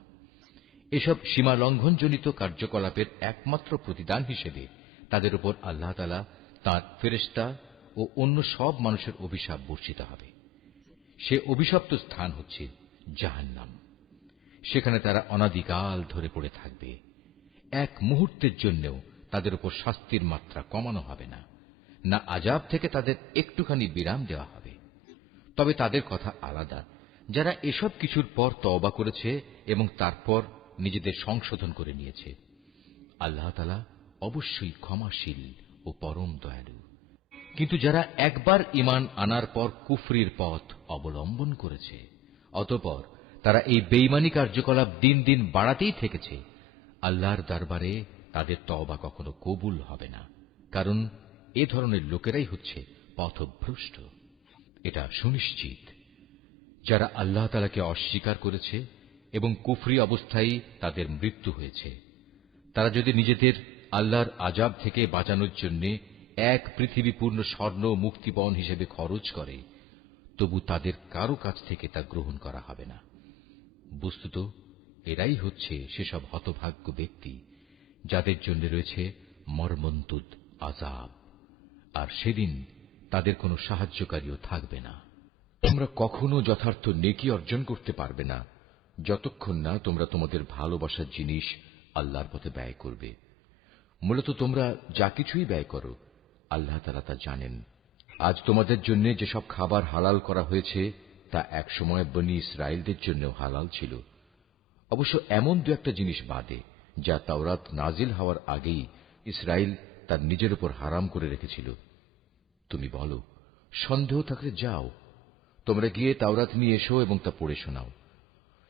এসব সীমা লঙ্ঘনজনিত কার্যকলাপের একমাত্র প্রতিদান হিসেবে তাদের উপর আল্লাহ তাআলা তাঁর ফেরেশতা ও অন্য সব মানুষের অভিশাপ বর্ষিত হবে। সে অভিশপ্ত স্থান হচ্ছে জাহান্নাম। সেখানে তারা অনাদিকাল ধরে পড়ে থাকবে। এক মুহূর্তের জন্যও তাদের উপর শাস্তির মাত্রা কমানো হবে না, না আযাব থেকে তাদের একটুখানি বিরাম দেওয়া হবে। তবে তাদের কথা আলাদা, যারা এসব কিছুর পর তওবা করেছে এবং তারপর নিজেদের সংশোধন করে নিয়েছে। আল্লাহ তাআলা অবশ্যই ক্ষমাশীল ও পরম দয়ালু। কিন্তু যারা একবার ঈমান আনার পর কুফরির পথ অবলম্বন করেছে, অতঃপর তারা এই বেঈমানি কার্যকলাপ দিন দিন বাড়াতেই থেকেছে, আল্লাহর দরবারে তাদের তওবা কখনো কবুল হবে না, কারণ এ ধরনের লোকেরাই হচ্ছে পথভ্রষ্ট। এটা সুনিশ্চিত, যারা আল্লাহ তাআলাকে অস্বীকার করেছে এবং কুফরি অবস্থায় তাদের মৃত্যু হয়েছে, তারা যদি নিজেদের আল্লাহর আযাব থেকে বাঁচানোর জন্য এক পৃথিবী পূর্ণ স্বর্ণ মুক্তিপণ হিসেবে খরচ করে, তবু তাদের কারো কাছ থেকে তা গ্রহণ করা হবে না। বস্তুত এরাই হচ্ছে সেসব হতভাগ্য ব্যক্তি যাদের জন্য রয়েছে মর্মন্তুদ আযাব, আর সেদিন তাদের কোনো সাহায্যকারীও থাকবে না। তোমরা কখনো যথার্থ নেকি অর্জন করতে পারবে না যতক্ষণ না তোমরা তোমাদের ভালোবাসার জিনিস আল্লাহর পথে ব্যয় করবে। মূলত তোমরা যা কিছুই ব্যয় করো, আল্লাহ তাআলা তা জানেন। আজ তোমাদের জন্য যেসব খাবার হালাল করা হয়েছে তা একসময় বনী ইসরাইলদের জন্য হালাল ছিল, অবশ্য এমন দু একটা জিনিস বাদে যা তাওরাত নাজিল হওয়ার আগেই ইসরাইল তার নিজের উপর হারাম করে রেখেছিল। তুমি বলো, সন্দেহ থাকলে যাও, তোমরা গিয়ে তাওরাত নিয়ে এসো এবং তা পড়ে শোনাও,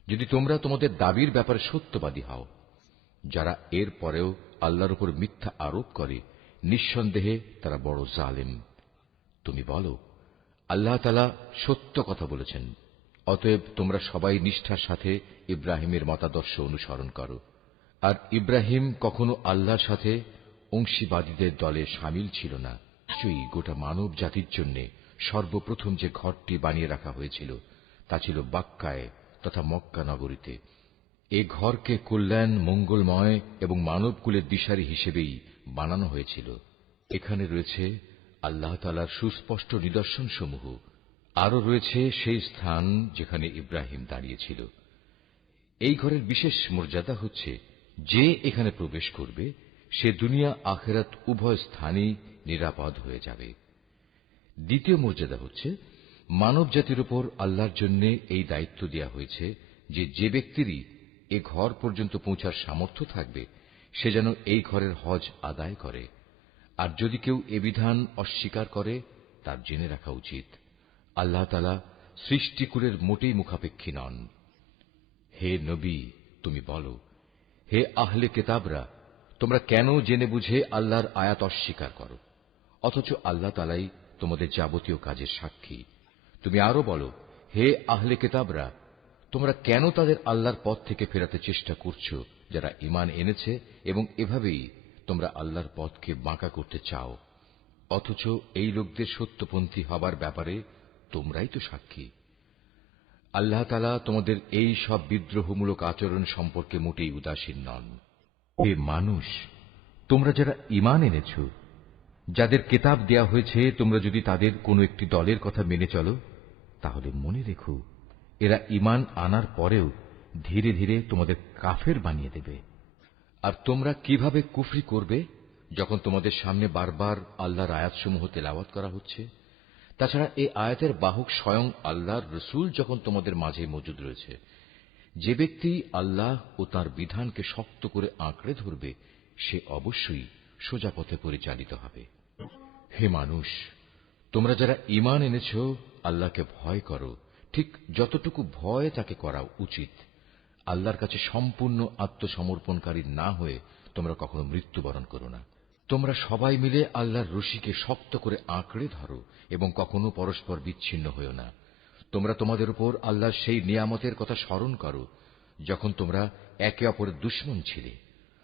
যদি তোমরা তোমাদের দাবির ব্যাপারে সত্যবাদী হও। যারা এর পরেও আল্লাহর উপর মিথ্যা আরোপ করে, নিঃসন্দেহে তারা বড় জালেম। তুমি বলো, আল্লাহ তাআলা সত্য কথা বলেছেন, অতএব তোমরা সবাই নিষ্ঠার সাথে ইব্রাহিমের মতাদর্শ অনুসরণ করো। আর ইব্রাহিম কখনো আল্লাহর সাথে অংশীবাদীদের দলে শামিল ছিল না। নিশ্চয়ই গোটা মানব জাতির জন্য সর্বপ্রথম যে ঘরটি বানিয়ে রাখা হয়েছিল তা ছিল বাক্কায় তথা মক্কা নগরীতে। এ ঘরকে কল্যাণ, মঙ্গলময় এবং মানবকুলের দিশারি হিসেবেই বানানো হয়েছিল। এখানে রয়েছে আল্লাহ তাআলার সুস্পষ্ট নিদর্শন সমূহ। আরো রয়েছে সেই স্থান যেখানে ইব্রাহিম দাঁড়িয়েছিল। এই ঘরের বিশেষ মর্যাদা হচ্ছে, যে এখানে প্রবেশ করবে সে দুনিয়া আখিরাত উভয় স্থানেই নিরাপদ হয়ে যাবে। দ্বিতীয় মর্যাদা হচ্ছে, মানব জাতির উপর আল্লাহর জন্য এই দায়িত্ব দেওয়া হয়েছে যে যে ব্যক্তিরই এ ঘর পর্যন্ত পৌঁছার সামর্থ্য থাকবে সে যেন এই ঘরের হজ আদায় করে। আর যদি কেউ এ বিধান অস্বীকার করে, তার জেনে রাখা উচিত আল্লাহ তাআলা সৃষ্টিকুলের মোটেই মুখাপেক্ষী নন। হে নবী, তুমি বলো, হে আহলে কিতাবরা, তোমরা কেন জেনে বুঝে আল্লাহর আয়াত অস্বীকার করো, অথচ আল্লাহ তাআলাই তোমাদের যাবতীয় কাজের সাক্ষী। তুমি আরো বলো, হে আহলে কিতাবরা, তোমরা কেন তাদের আল্লাহর পথ থেকে ফেরাতে চেষ্টা করছো যারা ঈমান এনেছে, এবং এভাবেই তোমরা আল্লাহর পথকে বাঁকা করতে চাও, অথচ এই লোকদের সত্যপন্থী হবার ব্যাপারে তোমরাই তো সাক্ষী। আল্লাহ তাআলা তোমাদের এই সব বিদ্রোহমূলক আচরণ সম্পর্কে মোটেই উদাসীন নন। হে মানুষ, তোমরা যারা ঈমান এনেছ, যাদের কিতাব দেয়া হয়েছে, তোমরা যদি তাদের কোনো একটি দলের কথা মেনে চলো, তাহলে মনে রেখো এরা ঈমান আনার পরেও ধীরে ধীরে তোমাদের কাফের বানিয়ে দেবে। আর তোমরা কিভাবে কুফরি করবে যখন তোমাদের সামনে বারবার আল্লাহর আয়াতসমূহ তেলাওয়াত করা হচ্ছে? তাছাড়া এই আয়াতের বাহক স্বয়ং আল্লাহর রসুল যখন তোমাদের মাঝে মজুদ রয়েছে, যে ব্যক্তি আল্লাহ ও তাঁর বিধানকে শক্ত করে আঁকড়ে ধরবে সে অবশ্যই সোজা পথে পরিচালিত হবে। হে মানুষ, তোমরা যারা ঈমান এনেছ, আল্লাহকে ভয় করো, ঠিক যতটুকু ভয় তাকে করা উচিত। আল্লাহর কাছে সম্পূর্ণ আত্মসমর্পণকারী না হয়ে তোমরা কখনো মৃত্যুবরণ করো না। তোমরা সবাই মিলে আল্লাহর রশিকে শক্ত করে আঁকড়ে ধরো এবং কখনো পরস্পর বিচ্ছিন্ন হও না। তোমরা তোমাদের উপর আল্লাহর সেই নিয়ামতের কথা স্মরণ করো যখন তোমরা একে অপরের দুশমন ছিলে।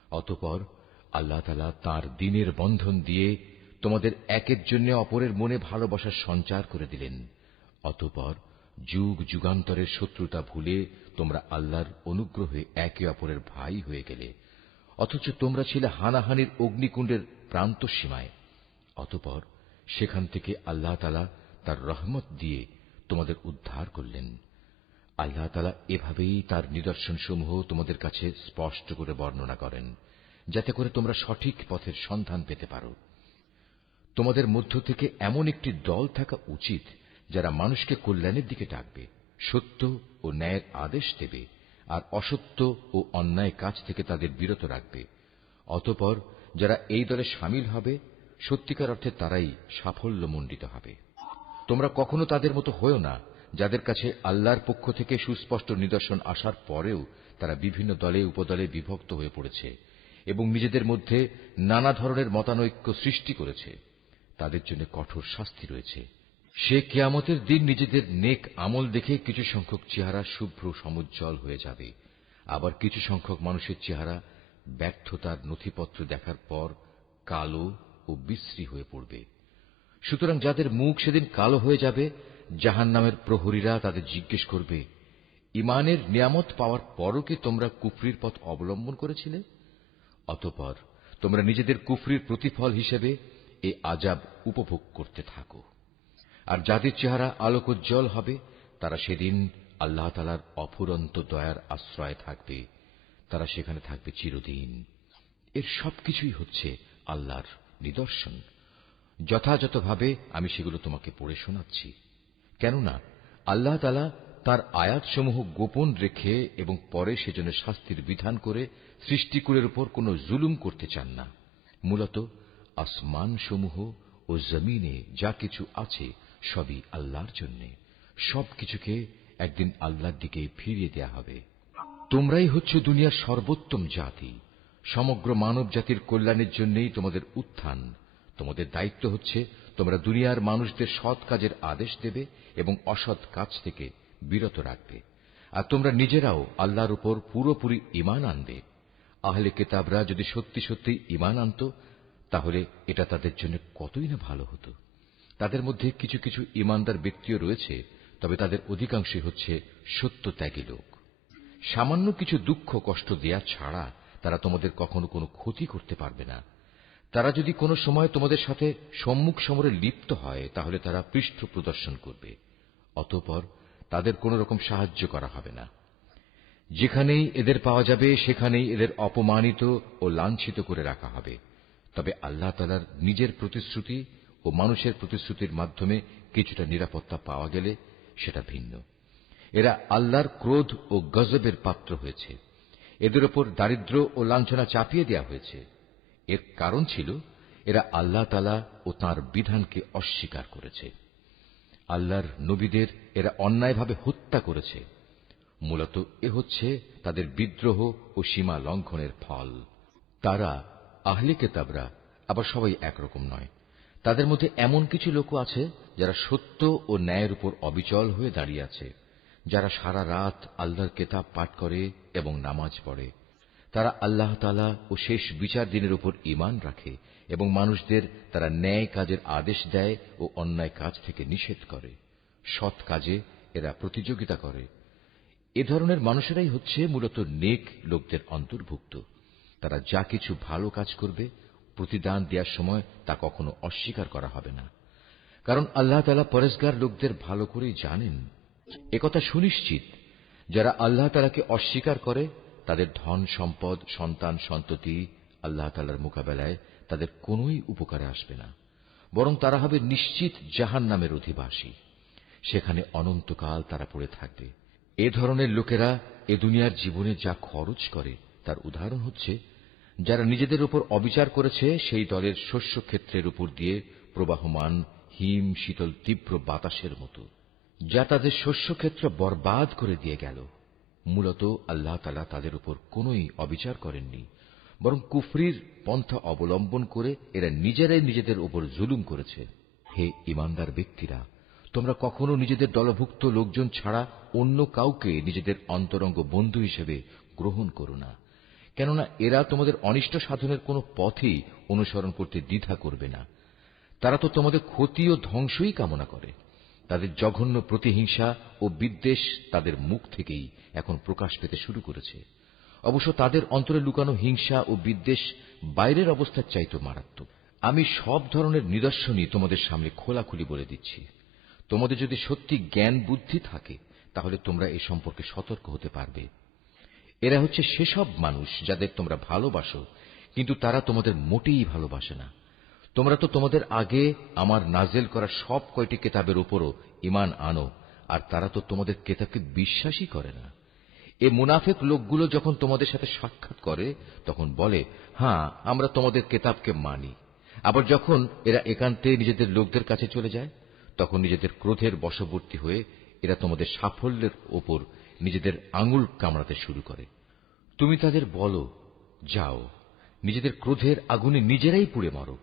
অতঃপর আল্লাহ তাআলা তাঁর দ্বীনের বন্ধন দিয়ে তোমাদের একের জন্য অপরের মনে ভালোবাসার সঞ্চার করে দিলেন। অতঃপর যুগ যুগান্তরের শত্রুতা ভুলে তোমরা আল্লাহর অনুগ্রহে একে অপরের ভাই হয়ে গেলে, অথচ তোমরা ছিলে হানাহানির অগ্নিকুণ্ডের প্রান্ত সীমায়। অতঃপর সেখান থেকে আল্লাহ তাআলা তার রহমত দিয়ে তোমাদের উদ্ধার করলেন। আল্লাহ তাআলা এভাবেই তার নিদর্শনসমূহ তোমাদের কাছে স্পষ্ট করে বর্ণনা করেন, যাতে করে তোমরা সঠিক পথের সন্ধান পেতে পারো। তোমাদের মধ্য থেকে এমন একটি দল থাকা উচিত যারা মানুষকে কল্যাণের দিকে ডাকবে, সত্য ও ন্যায়ের আদেশ দেবে, আর অসত্য ও অন্যায় কাজ থেকে তাদের বিরত রাখবে। অতঃপর যারা এই দলে শামিল হবে, সত্যিকার অর্থে তারাই সাফল্যমণ্ডিত হবে। তোমরা কখনো তাদের মতো হয়ো না যাদের কাছে আল্লাহর পক্ষ থেকে সুস্পষ্ট নিদর্শন আসার পরেও তারা বিভিন্ন দলে উপদলে বিভক্ত হয়ে পড়েছে এবং নিজেদের মধ্যে নানা ধরনের মতানৈক্য সৃষ্টি করেছে। তাদের জন্য কঠোর শাস্তি রয়েছে। সে কিয়ামতের দিন নিজেদের নেক আমল দেখে কিছু সংখ্যক চেহারা শুভ্র সমুজ্জ্বল হয়ে যাবে, আবার কিছু সংখ্যক মানুষের চেহারা ব্যর্থতার নথিপত্র দেখার পর কালো ও বিশ্রী হয়ে পড়বে। সুতরাং যাদের মুখ সেদিন কালো হয়ে যাবে, জাহান্নামের প্রহরীরা তাদের জিজ্ঞেস করবে, ঈমানের নিয়ামত পাওয়ার পরও কি তোমরা কুফরির পথ অবলম্বন করেছিলে? অতঃপর তোমরা নিজেদের কুফরির প্রতিফল হিসেবে এই আযাব উপভোগ করতে থাকো। আর যাদের চেহারা আলোকোজ্জ্বল হবে, তারা সেদিন আল্লাহ তাআলার অফুরন্ত দয়ার আশ্রয়ে থাকবে, তারা সেখানে থাকবে চিরদিন। এর সবকিছুই হচ্ছে আল্লাহর নিদর্শন। যথাযথভাবে আমি সেগুলো তোমাকে পড়ে শোনাচ্ছি, কেননা আল্লাহ তাআলা তার আয়াতসমূহ গোপন রেখে এবং পরে সেজন্য শাস্তির বিধান করে সৃষ্টিকুলের উপর কোনো জুলুম করতে চান না। মূলত আসমানসমূহ ও জমিনে যা কিছু আছে সবই আল্লাহর জন্য। সবকিছুকে একদিন আল্লাহর দিকে ফিরিয়ে দেয়া হবে। তোমরাই হচ্ছে দুনিয়ার সর্বোত্তম জাতি। সমগ্র মানব জাতির কল্যাণের জন্যই তোমাদের উত্থান। তোমাদের দায়িত্ব হচ্ছে তোমরা দুনিয়ার মানুষদের সৎ কাজের আদেশ দেবে এবং অসৎ কাজ থেকে বিরত রাখবে। আর তোমরা নিজেরাও আল্লাহর উপর পুরোপুরি ঈমান আনবে। আহলে কিতাবরা যদি সত্যি সত্যি ঈমান আনত, তাহলে এটা তাদের জন্য কতই না ভালো হতো। তাদের মধ্যে কিছু কিছু ঈমানদার ব্যক্তিও রয়েছে, তবে তাদের অধিকাংশই হচ্ছে সত্যত্যাগী লোক। সামান্য কিছু দুঃখ কষ্ট দেয়া ছাড়া তারা তোমাদের কখনো কোনো ক্ষতি করতে পারবে না। তারা যদি কোনো সময় তোমাদের সাথে সম্মুখ সমরে লিপ্ত হয়, তাহলে তারা পৃষ্ঠ প্রদর্শন করবে। অতঃপর তাদের কোন রকম সাহায্য করা হবে না। যেখানেই এদের পাওয়া যাবে সেখানেই এদের অপমানিত ও লাঞ্ছিত করে রাখা হবে। তবে আল্লাহ তাআলার নিজের প্রতিশ্রুতি ও মানুষের প্রতিশ্রুতির মাধ্যমে কিছুটা নিরাপত্তা পাওয়া গেলে সেটা ভিন্ন। এরা আল্লাহর ক্রোধ ও গজবের পাত্র হয়েছে। এদের ওপর দারিদ্র্য ও লাঞ্ছনা চাপিয়ে দেওয়া হয়েছে। এর কারণ ছিল এরা আল্লাহ তাআলা ও তাঁর বিধানকে অস্বীকার করেছে। আল্লাহর নবীদের এরা অন্যায়ভাবে হত্যা করেছে। মূলত এ হচ্ছে তাদের বিদ্রোহ ও সীমা লঙ্ঘনের ফল। তারা আহলে কিতাবরা আবার সবাই একরকম নয়। তাদের মধ্যে এমন কিছু লোক আছে যারা সত্য ও ন্যায়ের উপর অবিচল হয়ে দাঁড়িয়ে আছে, যারা সারা রাত আল্লাহর কিতাব পাঠ করে এবং নামাজ পড়ে। তারা আল্লাহ তাআলা ও শেষ বিচার দিনের উপর ঈমান রাখে এবং মানুষদের তারা ন্যায় কাজের আদেশ দেয় ও অন্যায় কাজ থেকে নিষেধ করে। সৎ কাজে এরা প্রতিযোগিতা করে। এ ধরনের মানুষেরাই হচ্ছে মূলত নেক লোকদের অন্তর্ভুক্ত। তারা যা কিছু ভালো কাজ করবে, প্রতিদান দেওয়ার সময় তা কখনো অস্বীকার করা হবে না, কারণ আল্লাহ তাআলা পরেজগার লোকদের ভালো করেই জানেন। একথা সুনিশ্চিত, যারা আল্লাহ তাআলাকে অস্বীকার করে তাদের ধন সম্পদ সন্তান সন্ততি আল্লাহ তাআলার মোকাবেলায় তাদের কোনোই উপকারে আসবে না, বরং তারা হবে নিশ্চিত জাহান্নামের অধিবাসী। সেখানে অনন্তকাল তারা পড়ে থাকবে। এ ধরনের লোকেরা এ দুনিয়ার জীবনে যা খরচ করে তার উদাহরণ হচ্ছে যারা নিজেদের উপর অবিচার করেছে সেই দলের শস্যক্ষেত্রের উপর দিয়ে প্রবাহমান হিম শীতল তীব্র বাতাসের মতো, যা তাদের শস্যক্ষেত্র বরবাদ করে দিয়ে গেল। মূলত আল্লাহ তাআলা তাদের উপর কোনই অবিচার করেননি, বরং কুফরির পন্থা অবলম্বন করে এরা নিজেরাই নিজেদের উপর জুলুম করেছে। হে ঈমানদার ব্যক্তিরা, তোমরা কখনো নিজেদের দলভুক্ত লোকজন ছাড়া অন্য কাউকে নিজেদের অন্তরঙ্গ বন্ধু হিসেবে গ্রহণ করো না, কেননা এরা তোমাদের অনিষ্ট সাধনের কোনো পথই অনুসরণ করতে দ্বিধা করবে না। তারা তো তোমাদের ক্ষতি ও ধ্বংসই কামনা করে। তাদের জঘন্য প্রতিহিংসা ও বিদ্বেষ তাদের মুখ থেকেই এখন প্রকাশ পেতে শুরু করেছে। অবশ্য তাদের অন্তরে লুকানো হিংসা ও বিদ্বেষ বাইরের অবস্থার চাইতে মারাত্মক। আমি সব ধরনের নিদর্শনই তোমাদের সামনে খোলাখুলি বলে দিচ্ছি। তোমাদের যদি সত্যি জ্ঞান বুদ্ধি থাকে তাহলে তোমরা এ সম্পর্কে সতর্ক হতে পারবে। এরা হচ্ছে সেসব মানুষ যাদের তোমরা ভালোবাসো, কিন্তু তারা তোমাদের মোটেই ভালোবাসে না। তোমরা তো তোমাদের আগে আমার নাজেল করা সব কয়টি কেতাবের উপরও ঈমান আনো, আর তারা তো তোমাদের কেতাবকে বিশ্বাসই করে না। এ মুনাফিক লোকগুলো যখন তোমাদের সাথে সাক্ষাৎ করে তখন বলে, হ্যাঁ, আমরা তোমাদের কেতাবকে মানি। আবার যখন এরা একান্তে নিজেদের লোকদের কাছে চলে যায় তখন নিজেদের ক্রোধের বশবর্তী হয়ে এরা তোমাদের সাফল্যের ওপর নিজেদের আঙুল কামড়াতে শুরু করে। তুমি তাদের বলো, যাও, নিজেদের ক্রোধের আগুনে নিজেরাই পুড়ে মরো।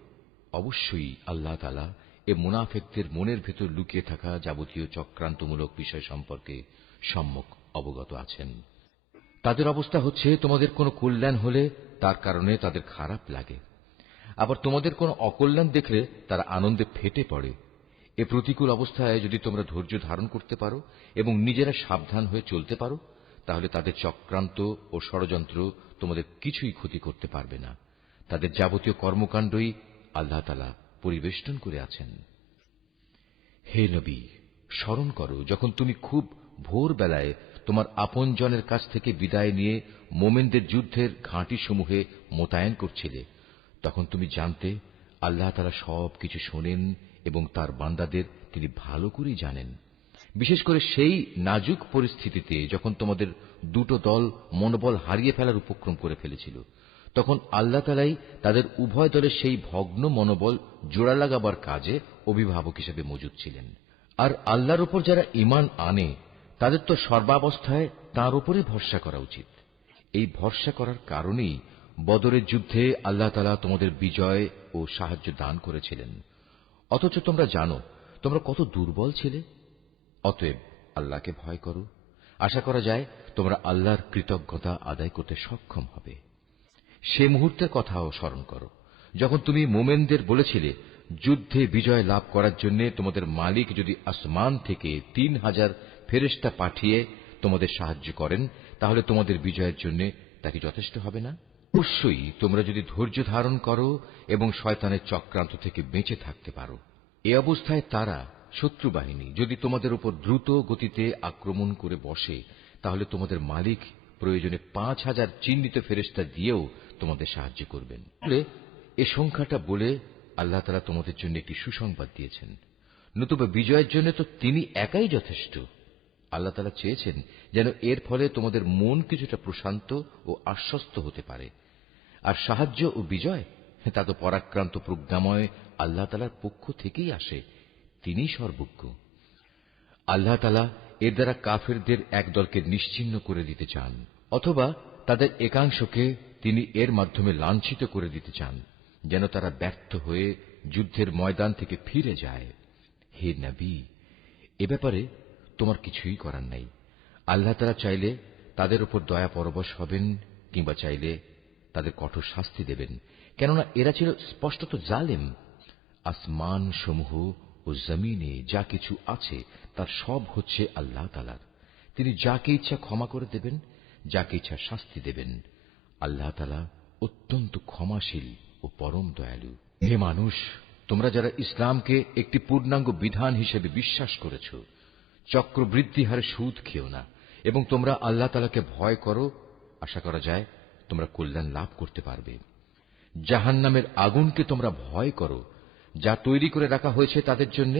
অবশ্যই আল্লাহ তাআলা এ মুনাফিকদের মনের ভেতর লুকিয়ে থাকা যাবতীয় চক্রান্তমূলক বিষয় সম্পর্কে সম্যক অবগত আছেন। তাদের অবস্থা হচ্ছে, তোমাদের কোনো কল্যাণ হলে তার কারণে তাদের খারাপ লাগে, আবার তোমাদের কোনো অকল্যাণ দেখলে তারা আনন্দে ফেটে পড়ে। এ প্রতিকূল অবস্থায় যদি তোমরা ধৈর্য ধারণ করতে পারো এবং নিজেরা সাবধান হয়ে চলতে পারো তাহলে তাদের চক্রান্ত ও ষড়যন্ত্র তোমাদের কিছুই ক্ষতি করতে পারবে না। তাদের যাবতীয় কর্মকাণ্ডই আল্লাহ তাআলা পরিবেষ্টন করে আছেন। হে নবী, স্মরণ করো যখন তুমি খুব ভোরবেলায় তোমার আপনজনের কাছ থেকে বিদায় নিয়ে মোমেনদের যুদ্ধের ঘাঁটিসমূহে মোতায়েন করছিলে। তখন তুমি জানতে আল্লাহ তাআলা সবকিছু শোনেন এবং তার বান্দাদের তিনি ভালো করেই জানেন। বিশেষ করে সেই নাজুক পরিস্থিতিতে যখন তোমাদের দুটো দল মনোবল হারিয়ে ফেলার উপক্রম করে ফেলেছিল, তখন আল্লাহ তাআলাই তাদের উভয় দলের সেই ভগ্ন মনোবল জোড়া লাগাবার কাজে অভিভাবক হিসেবে মজুদ ছিলেন। আর আল্লাহর উপর যারা ঈমান আনে তাদের তো সর্বাবস্থায় তাঁর উপরে ভরসা করা উচিত। এই ভরসা করার কারণেই বদরের যুদ্ধে আল্লাহ তাআলা তোমাদের বিজয় ও সাহায্য দান করেছিলেন। অথচ তোমরা জানো তোমরা কত দুর্বল ছিলে। অতএব আল্লাহকে ভয় করো। আশা করা যায় তোমরা আল্লাহর কৃতজ্ঞতা আদায় করতে সক্ষম হবে। সে মুহূর্তের কথাও স্মরণ করো যখন তুমি মোমেনদের বলেছিলে, যুদ্ধে বিজয় লাভ করার জন্য তোমাদের মালিক যদি আসমান থেকে 3000 ফেরেশতা পাঠিয়ে তোমাদের সাহায্য করেন তাহলে তোমাদের বিজয়ের জন্য তা কি যথেষ্ট হবে না? অবশ্যই তোমরা যদি ধৈর্য ধারণ করো এবং শয়তানের চক্রান্ত থেকে বেঁচে থাকতে পারো। এ অবস্থায় তারা শত্রু বাহিনী যদি তোমাদের উপর দ্রুত গতিতে আক্রমণ করে বসে তাহলে তোমাদের মালিক প্রয়োজনে 5000 চিহ্নিত ফেরেশতা দিয়েও তোমাদের সাহায্য করবেন। এ সংখ্যাটা বলে আল্লাহ তাআলা তোমাদের জন্য একটি সুসংবাদ দিয়েছেন। নতুবা বিজয়ের জন্য তো তিনি একাই যথেষ্ট। আল্লাহ তাআলা চেয়েছেন যেন এর ফলে তোমাদের মন কিছুটা প্রশান্ত ও আশ্বস্ত হতে পারে। আর সাহায্য ও বিজয় তা তো পরাক্রান্ত প্রজ্ঞাময় আল্লাহ তাআলার পক্ষ থেকেই আসে। তিনিই সর্বজ্ঞ। আল্লাহ তাআলা এর দ্বারা কাফেরদের এক দলকে নিশ্চিহ্ন করে দিতে চান, অথবা তাদের একাংশকে তিনি এর মাধ্যমে লাঞ্ছিত করে দিতে চান, যেন তারা ব্যর্থ হয়ে যুদ্ধের ময়দান থেকে ফিরে যায়। হে নবী, এ ব্যাপারে তোমার কিছুই করার নাই। আল্লাহ তাআলা চাইলে তাদের উপর দয়া পরবশ হবেন কিংবা চাইলে তাদের কঠোর শাস্তি দেবেন, কেননা এরা ছিল স্পষ্টত জালেম। আসমান সমূহ ও জমিনে যা কিছু আছে তার সব হচ্ছে আল্লাহ তাআলার। তিনি যাকে ইচ্ছা ক্ষমা করে দেবেন, যাকে ইচ্ছা শাস্তি দেবেন। আল্লাহ তাআলা অত্যন্ত ক্ষমাশীল ও পরম দয়ালু। হে মানুষ, তোমরা যারা ইসলামকে একটি পূর্ণাঙ্গ বিধান হিসেবে বিশ্বাস করেছ, চক্রবৃদ্ধি হারে সুদ খেও না এবং তোমরা আল্লাহ তাআলাকে ভয় করো। আশা করা যায় তোমরা কল্যাণ লাভ করতে পারবে। জাহান্নামের আগুনকে তোমরা ভয় করো, যা তৈরি করে রাখা হয়েছে তাদের জন্য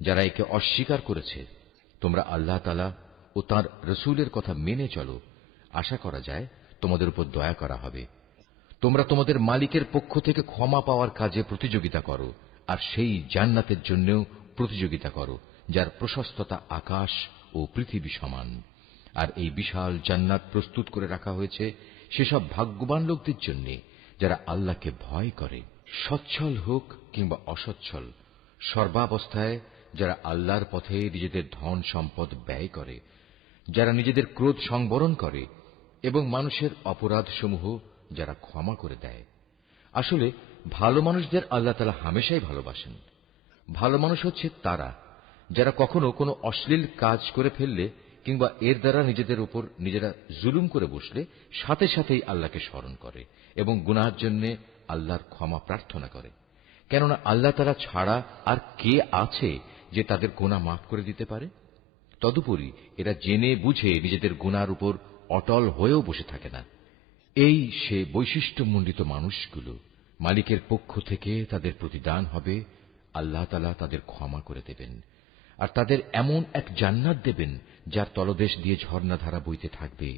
যারা একে অস্বীকার করেছে। তোমরা আল্লাহ তাআলা ও তাঁর রাসূলের কথা মেনে চলো। আশা করা যায় তোমাদের উপর দয়া করা হবে। তোমরা তোমাদের মালিকের পক্ষ থেকে ক্ষমা পাওয়ার কাজে প্রতিযোগিতা করো, আর সেই জান্নাতের জন্যও প্রতিযোগিতা করো যার প্রশস্ততা আকাশ ও পৃথিবী সমান। আর এই বিশাল জান্নাত প্রস্তুত করে রাখা হয়েছে সেসব ভাগ্যবান লোকদের জন্য যারা আল্লাহকে ভয় করে। সচ্ছল হোক কিংবা অসচ্ছল, সর্বাবস্থায় যারা আল্লাহর পথে নিজেদের ধন সম্পদ ব্যয় করে, যারা নিজেদের ক্রোধ সংবরণ করে এবং মানুষের অপরাধসমূহ যারা ক্ষমা করে দেয়। আসলে ভালো মানুষদের আল্লাহ তাআলা হামেশাই ভালোবাসেন। ভালো মানুষ হচ্ছে তারা যারা কখনো কোনো অশ্লীল কাজ করে ফেললে কিংবা এর দ্বারা নিজেদের উপর নিজেরা জুলুম করে বসলে সাথে সাথেই আল্লাহকে স্মরণ করে এবং গুনাহের জন্য আল্লাহর ক্ষমা প্রার্থনা করে। কেননা আল্লাহ তাআলা ছাড়া আর কে আছে যে তাদের গুনাহ মাফ করে দিতে পারে? তদুপরি এরা জেনে বুঝে নিজেদের গুনার উপর অটল হয়েও বসে থাকে না। এই সে বৈশিষ্ট্যমণ্ডিত মানুষগুলো, মালিকের পক্ষ থেকে তাদের প্রতিদান হবে আল্লাহ তাআলা তাদের ক্ষমা করে দেবেন, আর তাদের এমন এক জান্নাত দেবেন যার তলদেশ দিয়ে ঝর্ণাধারা বইতে থাকবে।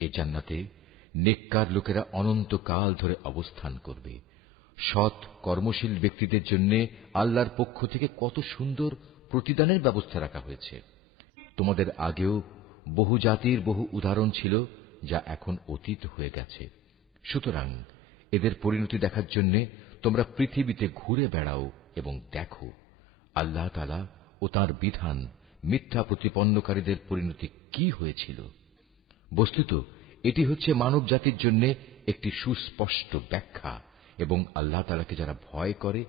এ জান্নাতে নেককার লোকেরা অনন্তকাল ধরে অবস্থান করবে। সৎ কর্মশীল ব্যক্তিদের জন্য আল্লাহর পক্ষ থেকে কত সুন্দর প্রতিদানের ব্যবস্থা রাখা হয়েছে। তোমাদের আগেও বহু জাতির বহু উদাহরণ ছিল যা এখন অতীত হয়ে গেছে। সুতরাং এদের পরিণতি দেখার জন্য তোমরা পৃথিবীতে ঘুরে বেড়াও এবং দেখো আল্লাহ তাআলা ও তাঁর বিধান মিথ্যা প্রতিপন্নকারীদের পরিণতি কি হয়েছিল। বস্তুত এটি হচ্ছে মানব জাতির জন্য একটি সুস্পষ্ট ব্যাখ্যা, এবং আল্লাহ তাআলাকে যারা ভয় করে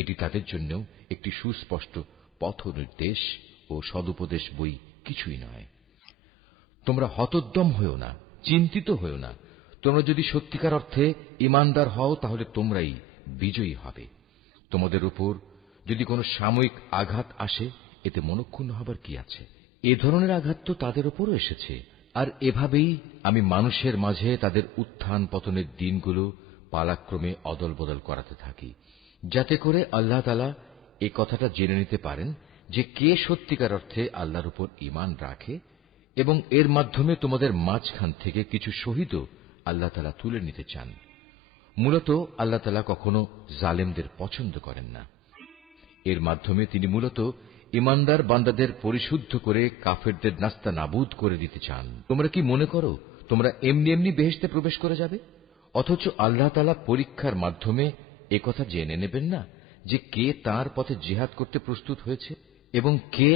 এটি তাদের জন্য একটি সুস্পষ্ট পথ নির্দেশ ও সদুপদেশ বই কিছুই নয়। তোমরা হতোদ্যম হও না, চিন্তিত হও না। তোমরা যদি সত্যিকার অর্থে ঈমানদার হও তাহলে তোমরাই বিজয়ী হবে। তোমাদের উপর যদি কোনো সাময়িক আঘাত আসে এতে মনক্ষুণ্ণ হবার কি আছে? এ ধরনের আঘাত তো তাদের উপরও এসেছে। আর এভাবেই আমি মানুষের মাঝে তাদের উত্থান পতনের দিনগুলো পালাক্রমে অদল বদল করাতে থাকি, যাতে করে আল্লাহ তাআলা এ কথাটা জেনে নিতে পারেন যে কে সত্যিকার অর্থে আল্লাহর উপর ঈমান রাখে, এবং এর মাধ্যমে তোমাদের মাঝখান থেকে কিছু শহীদও আল্লাহ তাআলা তুলে নিতে চান। মূলত আল্লাহ তাআলা কখনো জালেমদের পছন্দ করেন না। এর মাধ্যমে তিনি মূলত ঈমানদার বান্দাদের পরিশুদ্ধ করে কাফেরদের নাস্তানাবুদ করে দিতে চান। তোমরা কি মনে করো তোমরা এমনি এমনি বেহেশতে প্রবেশ করে যাবে? অথচ আল্লাহ তাআলা পরীক্ষার মাধ্যমে একথা জেনে নেবেন না যে কে তাঁর পথে জিহাদ করতে প্রস্তুত হয়েছে এবং কে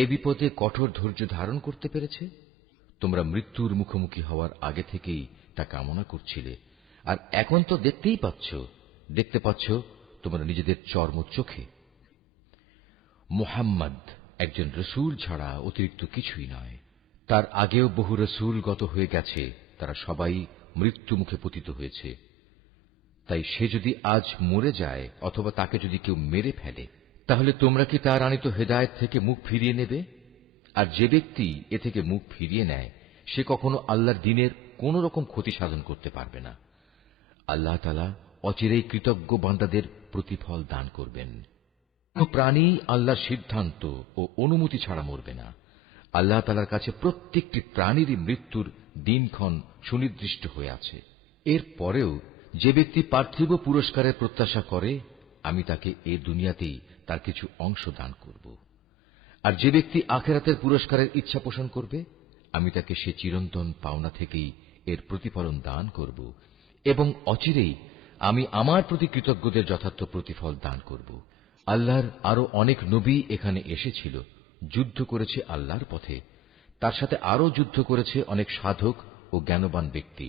এ বিপদে কঠোর ধৈর্য ধারণ করতে পেরেছে? তোমরা মৃত্যুর মুখোমুখি হওয়ার আগে থেকেই তা কামনা করছিলে, আর এখন তো দেখতে পাচ্ছ তোমরা নিজেদের চর্ম চোখে। মুহাম্মদ একজন রসূল ছাড়া অতিরিক্ত কিছুই নয়। তার আগেও বহু রসূল গত হয়ে গেছে, তারা সবাই মৃত্যু মুখে পতিত হয়েছে। তাই সে যদি আজ মরে যায় অথবা তাকে যদি কেউ মেরে ফেলে, তাহলে তোমরা কি তার আনিত হেদায়েত থেকে মুখ ফিরিয়ে নেবে? আর যে ব্যক্তি এ থেকে মুখ ফিরিয়ে নেয় সে কখনো আল্লাহর দ্বীনের কোন রকম ক্ষতি সাধন করতে পারবে না। আল্লাহ তাআলা অচিরেই কৃতজ্ঞ বান্দাদের প্রতিফল দান করবেন। কোন প্রাণী আল্লাহর সিদ্ধান্ত ও অনুমতি ছাড়া মরবে না। আল্লাহ তাআলার কাছে প্রত্যেকটি প্রাণীরই মৃত্যুর দিনক্ষণ সুনির্দিষ্ট হয়ে আছে। এর পরেও যে ব্যক্তি পার্থিব পুরস্কারের প্রত্যাশা করে, আমি তাকে এ দুনিয়াতেই তার কিছু অংশ দান করব। আর যে ব্যক্তি আখিরাতের পুরস্কারের ইচ্ছা পোষণ করবে, আমি তাকে সে চিরন্তন পাওনা থেকেই এর প্রতিফলন দান করব, এবং অচিরেই আমি আমার প্রতি কৃতজ্ঞদের যথার্থ প্রতিফল দান করব। আল্লাহর আরো অনেক নবী এখানে এসেছিল, যুদ্ধ করেছে আল্লাহর পথে। তার সাথে আরো যুদ্ধ করেছে অনেক সাধক ও জ্ঞানবান ব্যক্তি।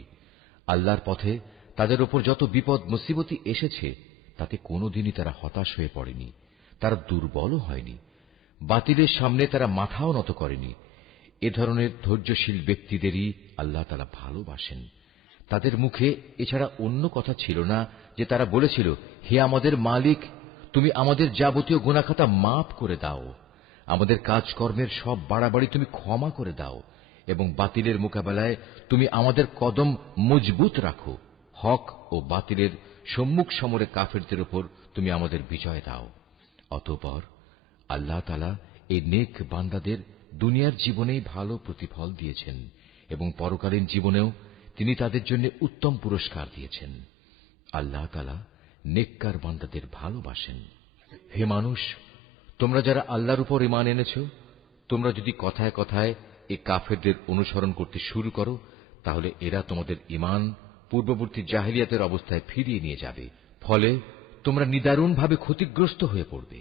আল্লাহর পথে তাদের উপর যত বিপদ মুসিবতি এসেছে তাতে কোনোদিনই তারা হতাশ হয়ে পড়েনি, তারা দুর্বলও হয়নি, বাতিলের সামনে তারা মাথাও নত করেনি। এ ধরনের ধৈর্যশীল ব্যক্তিদেরই আল্লাহ তাআলা ভালোবাসেন। তাদের মুখে এছাড়া অন্য কথা ছিল না যে তারা বলেছিল, হে আমাদের মালিক, তুমি আমাদের যাবতীয় গুনাহখাতা মাফ করে দাও, আমাদের কাজকর্মের সব বাড়াবাড়ি তুমি ক্ষমা করে দাও, এবং বাতিলের মোকাবেলায় তুমি আমাদের কদম মজবুত রাখো। হক ও বাতিলের সম্মুখ সমরে কাফেরদের উপর তুমি আমাদের বিজয় দাও। অতঃপর আল্লাহ তাআলা এই নেক বান্দাদের দুনিয়ার জীবনেই ভালো প্রতিফল দিয়েছেন, এবং পরকালীন জীবনেও তিনি তাদের জন্য উত্তম পুরস্কার দিয়েছেন। আল্লাহ তাআলা নেককার বান্দাদের ভালোবাসেন। হে মানুষ, তোমরা যারা আল্লাহর উপর ঈমান এনেছ, তোমরা যদি কথায় কথায় এই কাফেরদের অনুসরণ করতে শুরু করো, তাহলে এরা তোমাদের ঈমান পূর্ববর্তী জাহেলিয়াতের অবস্থায় ফিরিয়ে নিয়ে যাবে। ফলে তোমরা নিদারুণভাবে ক্ষতিগ্রস্ত হয়ে পড়বে।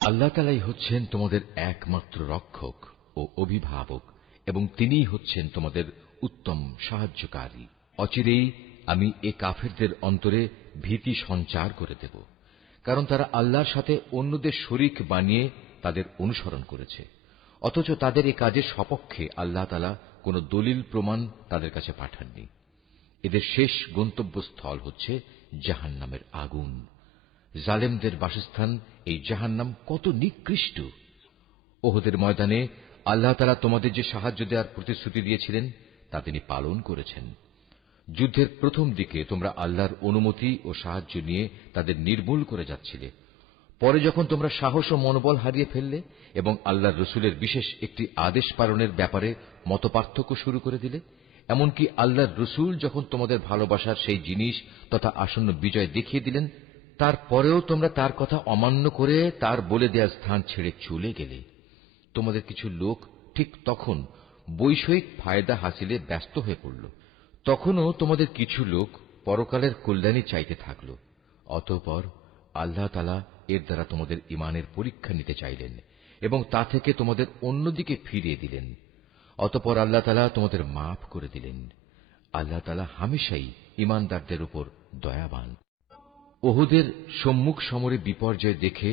আল্লাহ তাআলাই হচ্ছেন তোমাদের একমাত্র রক্ষক ও অভিভাবক, এবং তিনিই হচ্ছেন তোমাদের উত্তম সাহায্যকারী। অচিরেই আমি এ কাফেরদের অন্তরে ভীতি সঞ্চার করে দেব, কারণ তারা আল্লাহর সাথে অন্যদের শরীক বানিয়ে তাদের অনুসরণ করেছে, অথচ তাদের এ কাজের সপক্ষে আল্লাহ তাআলা কোন দলিল প্রমাণ তাদের কাছে পাঠাননি। এদের শেষ গন্তব্যস্থল হচ্ছে জাহান্নামের আগুন। জালেমদের বাসস্থান এই জাহান্নাম কত নিকৃষ্ট! ওহদের ময়দানে আল্লাহ তাআলা তোমাদের যে সাহায্য দেওয়ার প্রতিশ্রুতি দিয়েছিলেন তা তিনি পালন করেছেন। যুদ্ধের প্রথম দিকে তোমরা আল্লাহর অনুমতি ও সাহায্য নিয়ে তাদের নির্মূল করে যাচ্ছিলে। পরে যখন তোমরা সাহস ও মনোবল হারিয়ে ফেললে এবং আল্লাহর রসুলের বিশেষ একটি আদেশ পালনের ব্যাপারে মতপার্থক্য শুরু করে দিলে, এমনকি আল্লাহর রসুল যখন তোমাদের ভালোবাসার সেই জিনিস তথা আসন্ন বিজয় দেখিয়ে দিলেন, তারপরেও তোমরা তার কথা অমান্য করে তার বলে দেয়া স্থান ছেড়ে চলে গেলে। তোমাদের কিছু লোক ঠিক তখন বৈষয়িক ফায়দা হাসিলে ব্যস্ত হয়ে পড়ল। তখনও তোমাদের কিছু লোক পরকালের কল্যাণী চাইতে থাকল। অতঃপর আল্লাহ তাআলা এর দ্বারা তোমাদের ঈমানের পরীক্ষা নিতে চাইলেন এবং তা থেকে তোমাদের অন্যদিকে ফিরিয়ে দিলেন। অতঃপর আল্লাহ তাআলা তোমাদের মাফ করে দিলেন। আল্লাহ তাআলা হামেশাই ঈমানদারদের উপর দয়াবান। ওহুদের সম্মুখ সমরে বিপর্যয় দেখে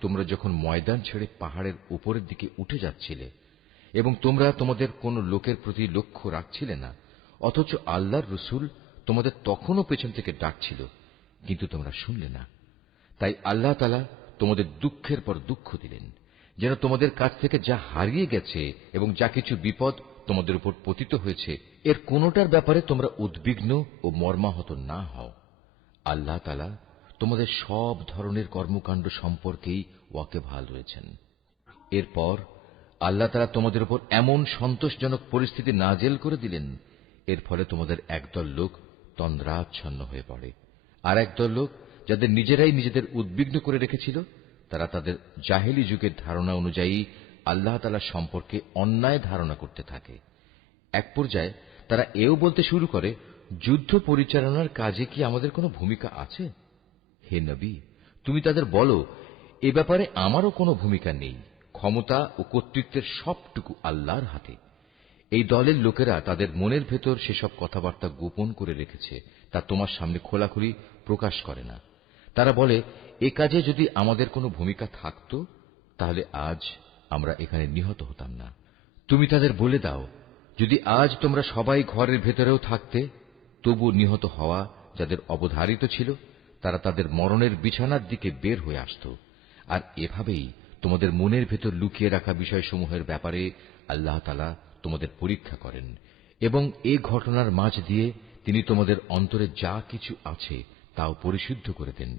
তোমরা যখন ময়দান ছেড়ে পাহাড়ের উপরের দিকে উঠে যাচ্ছিলে এবং তোমরা তোমাদের কোন লোকের প্রতি লক্ষ্য রাখছিলে না, অথচ আল্লাহর রসুল তোমাদের তখনও পেছন থেকে ডাকছিল, কিন্তু তোমরা শুনলে না। তাই আল্লাহ তাআলা তোমাদের দুঃখের পর দুঃখ দিলেন, যেন তোমাদের কাছ থেকে যা হারিয়ে গেছে এবং যা কিছু বিপদ তোমাদের উপর পতিত হয়েছে, এর কোনোটার ব্যাপারে তোমরা উদ্বিগ্ন ও মর্মাহত না হও। আল্লাহ তাআলা তোমাদের সব ধরনের কর্মকাণ্ড সম্পর্কেই ওয়াকিবহাল রয়েছেন। এরপর আল্লাহ তাআলা তোমাদের উপর এমন সন্তোষজনক পরিস্থিতি নাজেল করে দিলেন, এর ফলে তোমাদের একদল লোক তন্দ্রাচ্ছন্ন হয়ে পড়ে, আর একদল লোক যাদের নিজেরাই নিজেদের উদ্বিগ্ন করে রেখেছিল, তারা তাদের জাহেলি যুগের ধারণা অনুযায়ী আল্লাহ তাআলা সম্পর্কে অন্যায় ধারণা করতে থাকে। এক পর্যায়ে তারা এও বলতে শুরু করে, যুদ্ধ পরিচালনার কাজে কি আমাদের কোনো ভূমিকা আছে? হে নবী, তুমি তাদের বলো, এ ব্যাপারে আমারও কোনো ভূমিকা নেই। ক্ষমতা ও কর্তৃত্বের সবটুকু আল্লাহর হাতে। এই দলের লোকেরা তাদের মনের ভেতর সেসব কথাবার্তা গোপন করে রেখেছে, তা তোমার সামনে খোলাখুলি প্রকাশ করে না। তারা বলে, এ কাজে যদি আমাদের কোনো ভূমিকা থাকত, তাহলে আজ আমরা এখানে নিহত হতাম না। তুমি তাদের বলে দাও, যদি আজ তোমরা সবাই ঘরের ভেতরেও থাকতে, তবু নিহত হওয়া যাদের অবধারিত ছিল, তারা তাদের মরণের বিছানার দিকে বের হয়ে আসত। আর এভাবেই তোমাদের মনের ভেতর লুকিয়ে রাখা বিষয়সমূহের ব্যাপারে আল্লাহ তাআলা তোমাদের পরীক্ষা করেন, এবং এ ঘটনার মাঝ দিয়ে তিনি তোমাদের অন্তরে যা কিছু আছে তাও পরিশুদ্ধ করে দেন।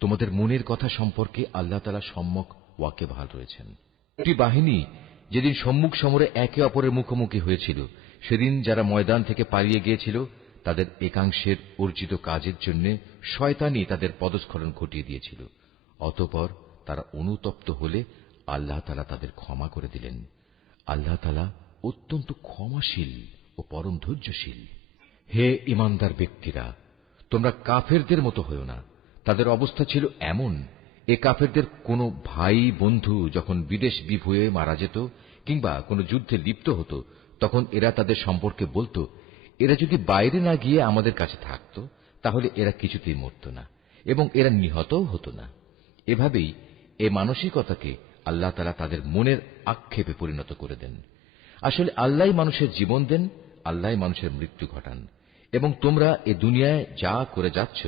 তোমাদের মনের কথা সম্পর্কে আল্লাহ তাআলা সম্যক ওয়াকিবহাল রয়েছেন। একটি বাহিনী যেদিন সম্মুখ সমরে একে অপরের মুখোমুখি হয়েছিল, সেদিন যারা ময়দান থেকে পালিয়ে গিয়েছিল, তাদের একাংশের অর্জিত কাজের জন্য শয়তানই তাদের পদস্খলন ঘটিয়ে দিয়েছিল। অতঃপর তারা অনুতপ্ত হলে আল্লাহ তাআলা তাদের ক্ষমা করে দিলেন। আল্লাহ তাআলা অত্যন্ত ক্ষমাশীল ও পরম ধৈর্যশীল। হে ঈমানদার ব্যক্তিরা, তোমরা কাফেরদের মতো হয়ো না। তাদের অবস্থা ছিল এমন, এ কাফেরদের কোনো ভাই বন্ধু যখন বিদেশ বিভুঁয়ে মারা যেত কিংবা কোনো যুদ্ধে লিপ্ত হতো, তখন এরা তাদের সম্পর্কে বলতো, এরা যদি বাইরে না গিয়ে আমাদের কাছে থাকত, তাহলে এরা কিছুতেই মরত না এবং এরা নিহতও হতো না। এভাবেই এ মানসিকতাকে আল্লাহ তাআলা তাদের মনের আক্ষেপে পরিণত করে দেন। আসলে আল্লাহই মানুষের জীবন দেন, আল্লাহই মানুষের মৃত্যু ঘটান, এবং তোমরা এ দুনিয়ায় যা করে যাচ্ছ,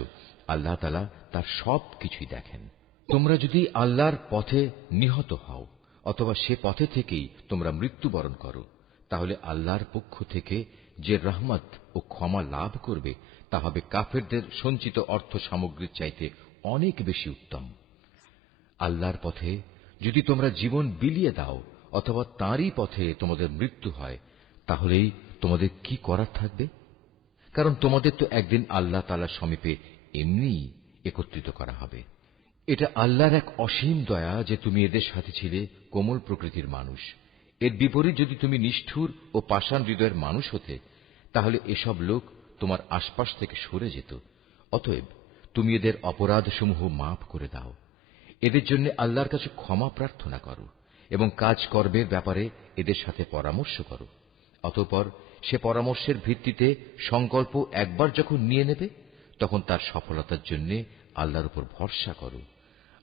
আল্লাহ তাআলা তার সব কিছুই দেখেন। তোমরা যদি আল্লাহর পথে নিহত হও অথবা সে পথে থেকেই তোমরা মৃত্যুবরণ করো, তাহলে আল্লাহর পক্ষ থেকে যে রহমত ও ক্ষমা লাভ করবে তা হবে কাফেরদের সঞ্চিত অর্থ সামগ্রীর চাইতে অনেক বেশি উত্তম। আল্লাহর পথে যদি তোমরা জীবন বিলিয়ে দাও অথবা তাঁরই পথে তোমাদের মৃত্যু হয়, তাহলেই তোমাদের কি করার থাকবে? কারণ তোমাদের তো একদিন আল্লাহ তাআলার সমীপে এমনি একত্রিত করা হবে। এটা আল্লাহর এক অসীম দয়া যে তুমি এদের সাথে ছিলে কোমল প্রকৃতির মানুষ। এর বিপরীত যদি তুমি নিষ্ঠুর ও পাষাণ হৃদয়ের মানুষ হতে, তাহলে এসব লোক তোমার আশপাশ থেকে সরে যেত। অতএব তুমি এদের অপরাধসমূহ মাফ করে দাও। এদের জন্য আল্লাহর কাছে ক্ষমা প্রার্থনা করো এবং কাজ কর্মের ব্যাপারে এদের সাথে পরামর্শ করো। অতঃপর সে পরামর্শের ভিত্তিতে সংকল্প একবার যখন নিয়ে নেবে, তখন তার সফলতার জন্য আল্লাহর উপর ভরসা করো।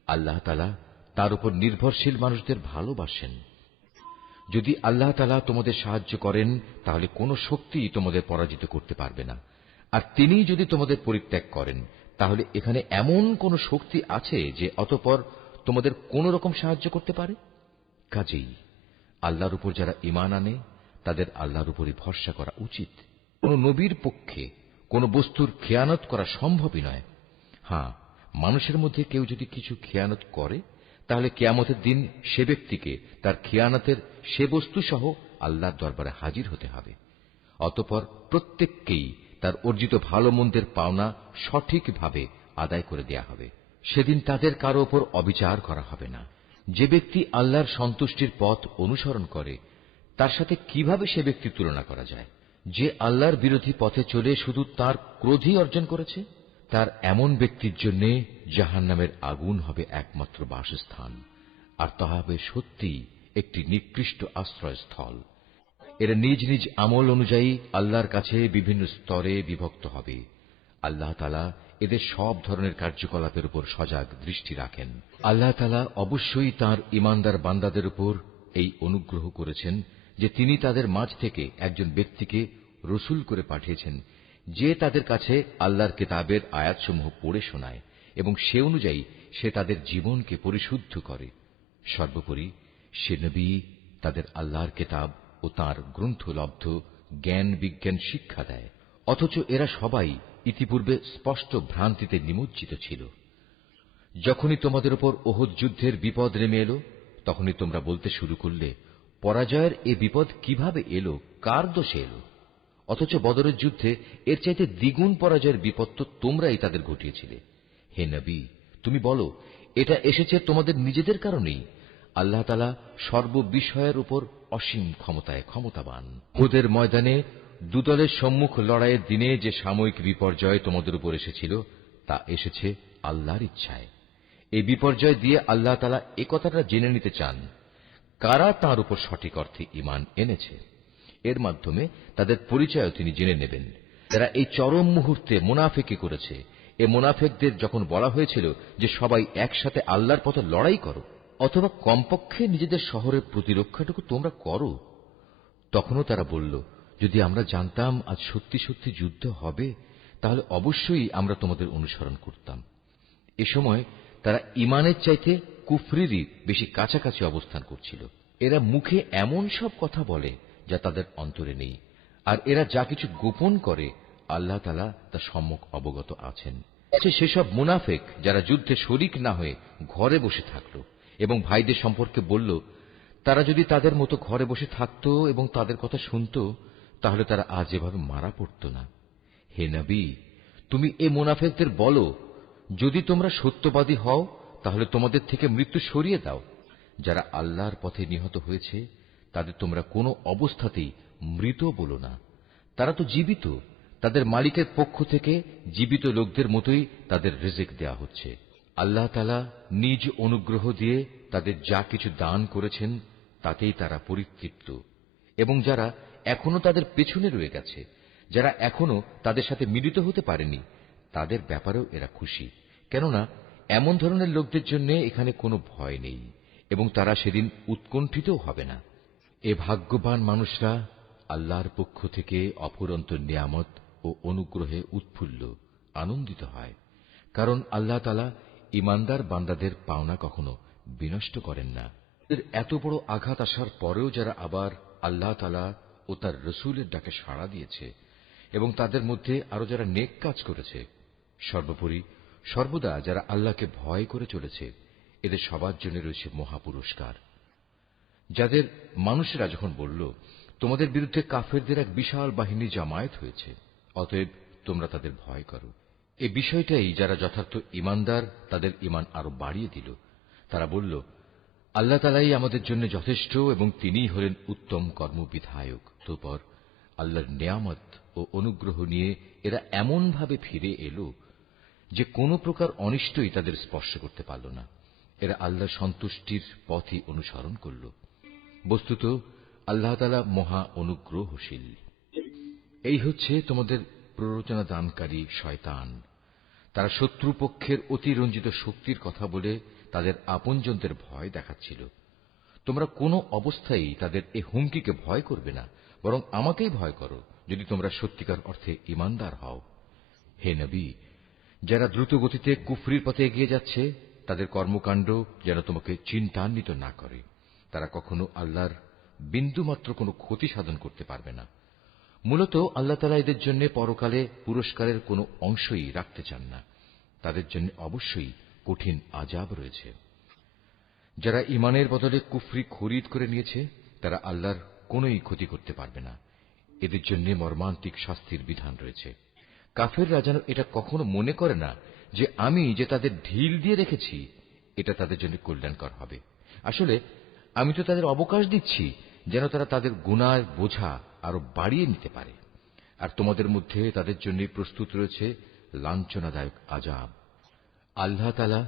আল্লাহ তাআলা তার উপর নির্ভরশীল মানুষদের ভালোবাসেন। যদি আল্লাহ তাআলা তোমাদের সাহায্য করেন, তাহলে কোনো শক্তি তোমাদের পরাজিত করতে পারবে না। আর তিনি যদি তোমাদের পরিত্যাগ করেন, তাহলে এখানে এমন কোন শক্তি আছে যে অতঃপর তোমাদের কোন রকম সাহায্য করতে পারে? কাজেই আল্লাহর উপর যারা ঈমান আনে, তাদের আল্লাহর উপরই ভরসা করা উচিত। কোন নবীর পক্ষে কোন বস্তুর খেয়ানত করা সম্ভবই নয়। হ্যাঁ, মানুষের মধ্যে কেউ যদি কিছু খেয়ানত করে, তাহলে কিয়ামতের দিন সে ব্যক্তিকে তার খেয়ানতের সে বস্তু সহ আল্লাহর দরবারে হাজির হতে হবে। অতঃপর প্রত্যেককেই তার অর্জিত ভালো মন্দের পাওনা সঠিকভাবে আদায় করে দেয়া হবে। সেদিন তাদের কারো ওপর অবিচার করা হবে না। যে ব্যক্তি আল্লাহর সন্তুষ্টির পথ অনুসরণ করে, তার সাথে কিভাবে সে ব্যক্তির তুলনা করা যায়? যে আল্লাহর বিরোধী পথে চলে শুধু তার ক্রোধই অর্জন করেছে, তার এমন ব্যক্তির জন্য জাহান্নামের আগুন হবে একমাত্র বাসস্থান, আর তা হবে সত্যিই একটি নিকৃষ্ট আশ্রয়স্থল। এরা নিজ নিজ আমল অনুযায়ী আল্লাহর কাছে বিভিন্ন স্তরে বিভক্ত হবে। আল্লাহ তাআলা এদের সব ধরনের কার্যকলাপের উপর সজাগ দৃষ্টি রাখেন। আল্লাহ তাআলা অবশ্যই তাঁর ঈমানদার বান্দাদের উপর এই অনুগ্রহ করেছেন যে তিনি তাদের মাঝ থেকে একজন ব্যক্তিকে রসূল করে পাঠিয়েছেন, যে তাদের কাছে আল্লাহর কিতাবের আয়াতসমূহ পড়ে শোনায় এবং সে অনুযায়ী সে তাদের জীবনকে পরিশুদ্ধ করে। সর্বোপরি সে নবী তাদের আল্লাহর কিতাব ও তাঁর গ্রন্থলব্ধ জ্ঞান বিজ্ঞান শিক্ষা দেয়। অথচ এরা সবাই ইতিপূর্বে স্পষ্ট ভ্রান্তিতে নিমজ্জিত ছিল। যখনই তোমাদের উপর ওহদ যুদ্ধের বিপদ নেমে এলো, তখনই তোমরা বলতে শুরু করলে, পরাজয়ের এ বিপদ কিভাবে এলো, কার দোষে এলো? অথচ বদরের যুদ্ধে এর চাইতে দ্বিগুণ পরাজয়ের বিপদ তো তোমরাই তাদের ঘটিয়েছিলে। হে নবী, তুমি বলো, এটা এসেছে তোমাদের নিজেদের কারণেই। আল্লাহ তাআলা সর্ববিষয়ের উপর অসীম ক্ষমতায় ক্ষমতাবান। উহুদের ময়দানে দুদলের সম্মুখ লড়াইয়ের দিনে যে সাময়িক বিপর্যয় তোমাদের উপর এসেছিল, তা এসেছে আল্লাহর ইচ্ছায়। এই বিপর্যয় দিয়ে আল্লাহ তাআলা এ কথাটা জেনে নিতে চান, কারা তাঁর উপর সঠিক অর্থে ঈমান এনেছে। এর মাধ্যমে তাদের পরিচয়ও তিনি জেনে নেবেন। যারা এই চরম মুহূর্তে মুনাফিকি করেছে, এ মুনাফিকদের যখন বলা হয়েছিল যে সবাই একসাথে আল্লাহর পথে লড়াই করো, অথবা কমপক্ষে নিজেদের শহরের প্রতিরক্ষাটুকু তোমরা করো, তখনও তারা বলল, যদি আমরা জানতাম আজ সত্যি সত্যি যুদ্ধ হবে, তাহলে অবশ্যই আমরা তোমাদের অনুসরণ করতাম। এ সময় তারা ঈমানের চাইতে কুফরিরই বেশি কাছাকাছি অবস্থান করছিল। এরা মুখে এমন সব কথা বলে যা তাদের অন্তরে নেই, আর এরা যা কিছু গোপন করে আল্লাহ তাআলা তা সম্যক অবগত আছেন। সেসব মুনাফিক যারা যুদ্ধে শরিক না হয়ে ঘরে বসে থাকল এবং ভাইদের সম্পর্কে বলল, তারা যদি তাদের মতো ঘরে বসে থাকত এবং তাদের কথা শুনত, তাহলে তারা আজ এভাবে মারা পড়ত না। হে নবী, তুমি এ মুনাফিকদের বলো, যদি তোমরা সত্যবাদী হও, তাহলে তোমাদের থেকে মৃত্যু সরিয়ে দাও। যারা আল্লাহর পথে নিহত হয়েছে, তাদের তোমরা কোনো অবস্থাতেই মৃত বলো না। তারা তো জীবিত, তাদের মালিকের পক্ষ থেকে জীবিত লোকদের মতোই তাদের রিজিক দেয়া হচ্ছে। আল্লাহ তাআলা নিজ অনুগ্রহ দিয়ে তাদের যা কিছু দান করেছেন, তাতেই তারা পরিতৃপ্ত। এবং যারা এখনো তাদের পেছনে রয়ে গেছে, যারা এখনো তাদের সাথে মিলিত হতে পারেনি, তাদের ব্যাপারেও এরা খুশি, কেননা এমন ধরনের লোকদের জন্য এখানে কোনো ভয় নেই এবং তারা সেদিন উৎকণ্ঠিতও হবে না। এ ভাগ্যবান মানুষরা আল্লাহর পক্ষ থেকে অফুরন্ত নিয়ামত ও অনুগ্রহে উৎফুল্ল আনন্দিত হয়, কারণ আল্লাহ তাআলা ঈমানদার বান্দাদের পাওনা কখনো বিনষ্ট করেন না। এত বড় আঘাত আসার পরেও যারা আবার আল্লাহ তাআলা ও তার রসূলের ডাকে সাড়া দিয়েছে এবং তাদের মধ্যে আরো যারা নেক কাজ করেছে, সর্বোপরি সর্বদা যারা আল্লাহকে ভয় করে চলেছে, এদের সবার জন্য রয়েছে মহাপুরস্কার। যাদের মানুষেরা যখন বলল, তোমাদের বিরুদ্ধে কাফেরদের এক বিশাল বাহিনী জামায়াত হয়েছে, অতএব তোমরা তাদের ভয় করো, এই বিষয়টাই যারা যথার্থ ঈমানদার তাদের ঈমান আরো বাড়িয়ে দিল। তারা বলল, আল্লাহ তাআলাই আমাদের জন্য যথেষ্ট এবং তিনিই হলেন উত্তম কর্মবিধায়ক। অতঃপর আল্লাহর নেয়ামত ও অনুগ্রহ নিয়ে এরা এমন ভাবে ফিরে এলো যে কোনো প্রকার অনিষ্টই তাদের স্পর্শ করতে পারল না। এরা আল্লাহর সন্তুষ্টির পথই অনুসরণ করল। বস্তুত আল্লাহ তাআলা মহা অনুগ্রহশীল। এই হচ্ছে তোমাদের প্ররোচনা দানকারী শয়তান। তারা শত্রুপক্ষের অতিরঞ্জিত শক্তির কথা বলে তাদের আপনজনদের ভয় দেখাচ্ছিল। তোমরা কোনো অবস্থায় তাদের এ হুমকিকে ভয় করবে না, বরং আমাকেই ভয় করো যদি তোমরা সত্যিকার অর্থে ঈমানদার হও। হে নবী, যারা দ্রুত গতিতে কুফরির পথে এগিয়ে যাচ্ছে তাদের কর্মকাণ্ড যেন তোমাকে চিন্তান্বিত না করে। তারা কখনো আল্লাহর বিন্দুমাত্র কোনো ক্ষতি সাধন করতে পারবে না। মূলত আল্লাহ তাআলা এদের জন্য পরকালে পুরস্কারের কোনো অংশই রাখতে চান না। তাদের জন্য অবশ্যই কঠিন আযাব রয়েছে। যারা ঈমানের বদলে কুফরি খরিদ করে নিয়েছে তারা আল্লাহর কোনোই ক্ষতি করতে পারবে না। এদের জন্য মর্মান্তিক শাস্তির বিধান রয়েছে। কাফেররা যেন এটা কখনো মনে করে না যে আমি যে তাদের ঢিল দিয়ে রেখেছি এটা তাদের জন্য কল্যাণকর হবে। আসলে আমি তো তাদের অবকাশ দিচ্ছি যেন তারা তাদের গুনাহের বোঝা আরো বাড়িয়ে নিতে পারে। আর তোমাদের মধ্যে তাদের জন্য প্রস্তুত রয়েছে লাঞ্ছনাদায়ক আযাব। আল্লাহ তাআলা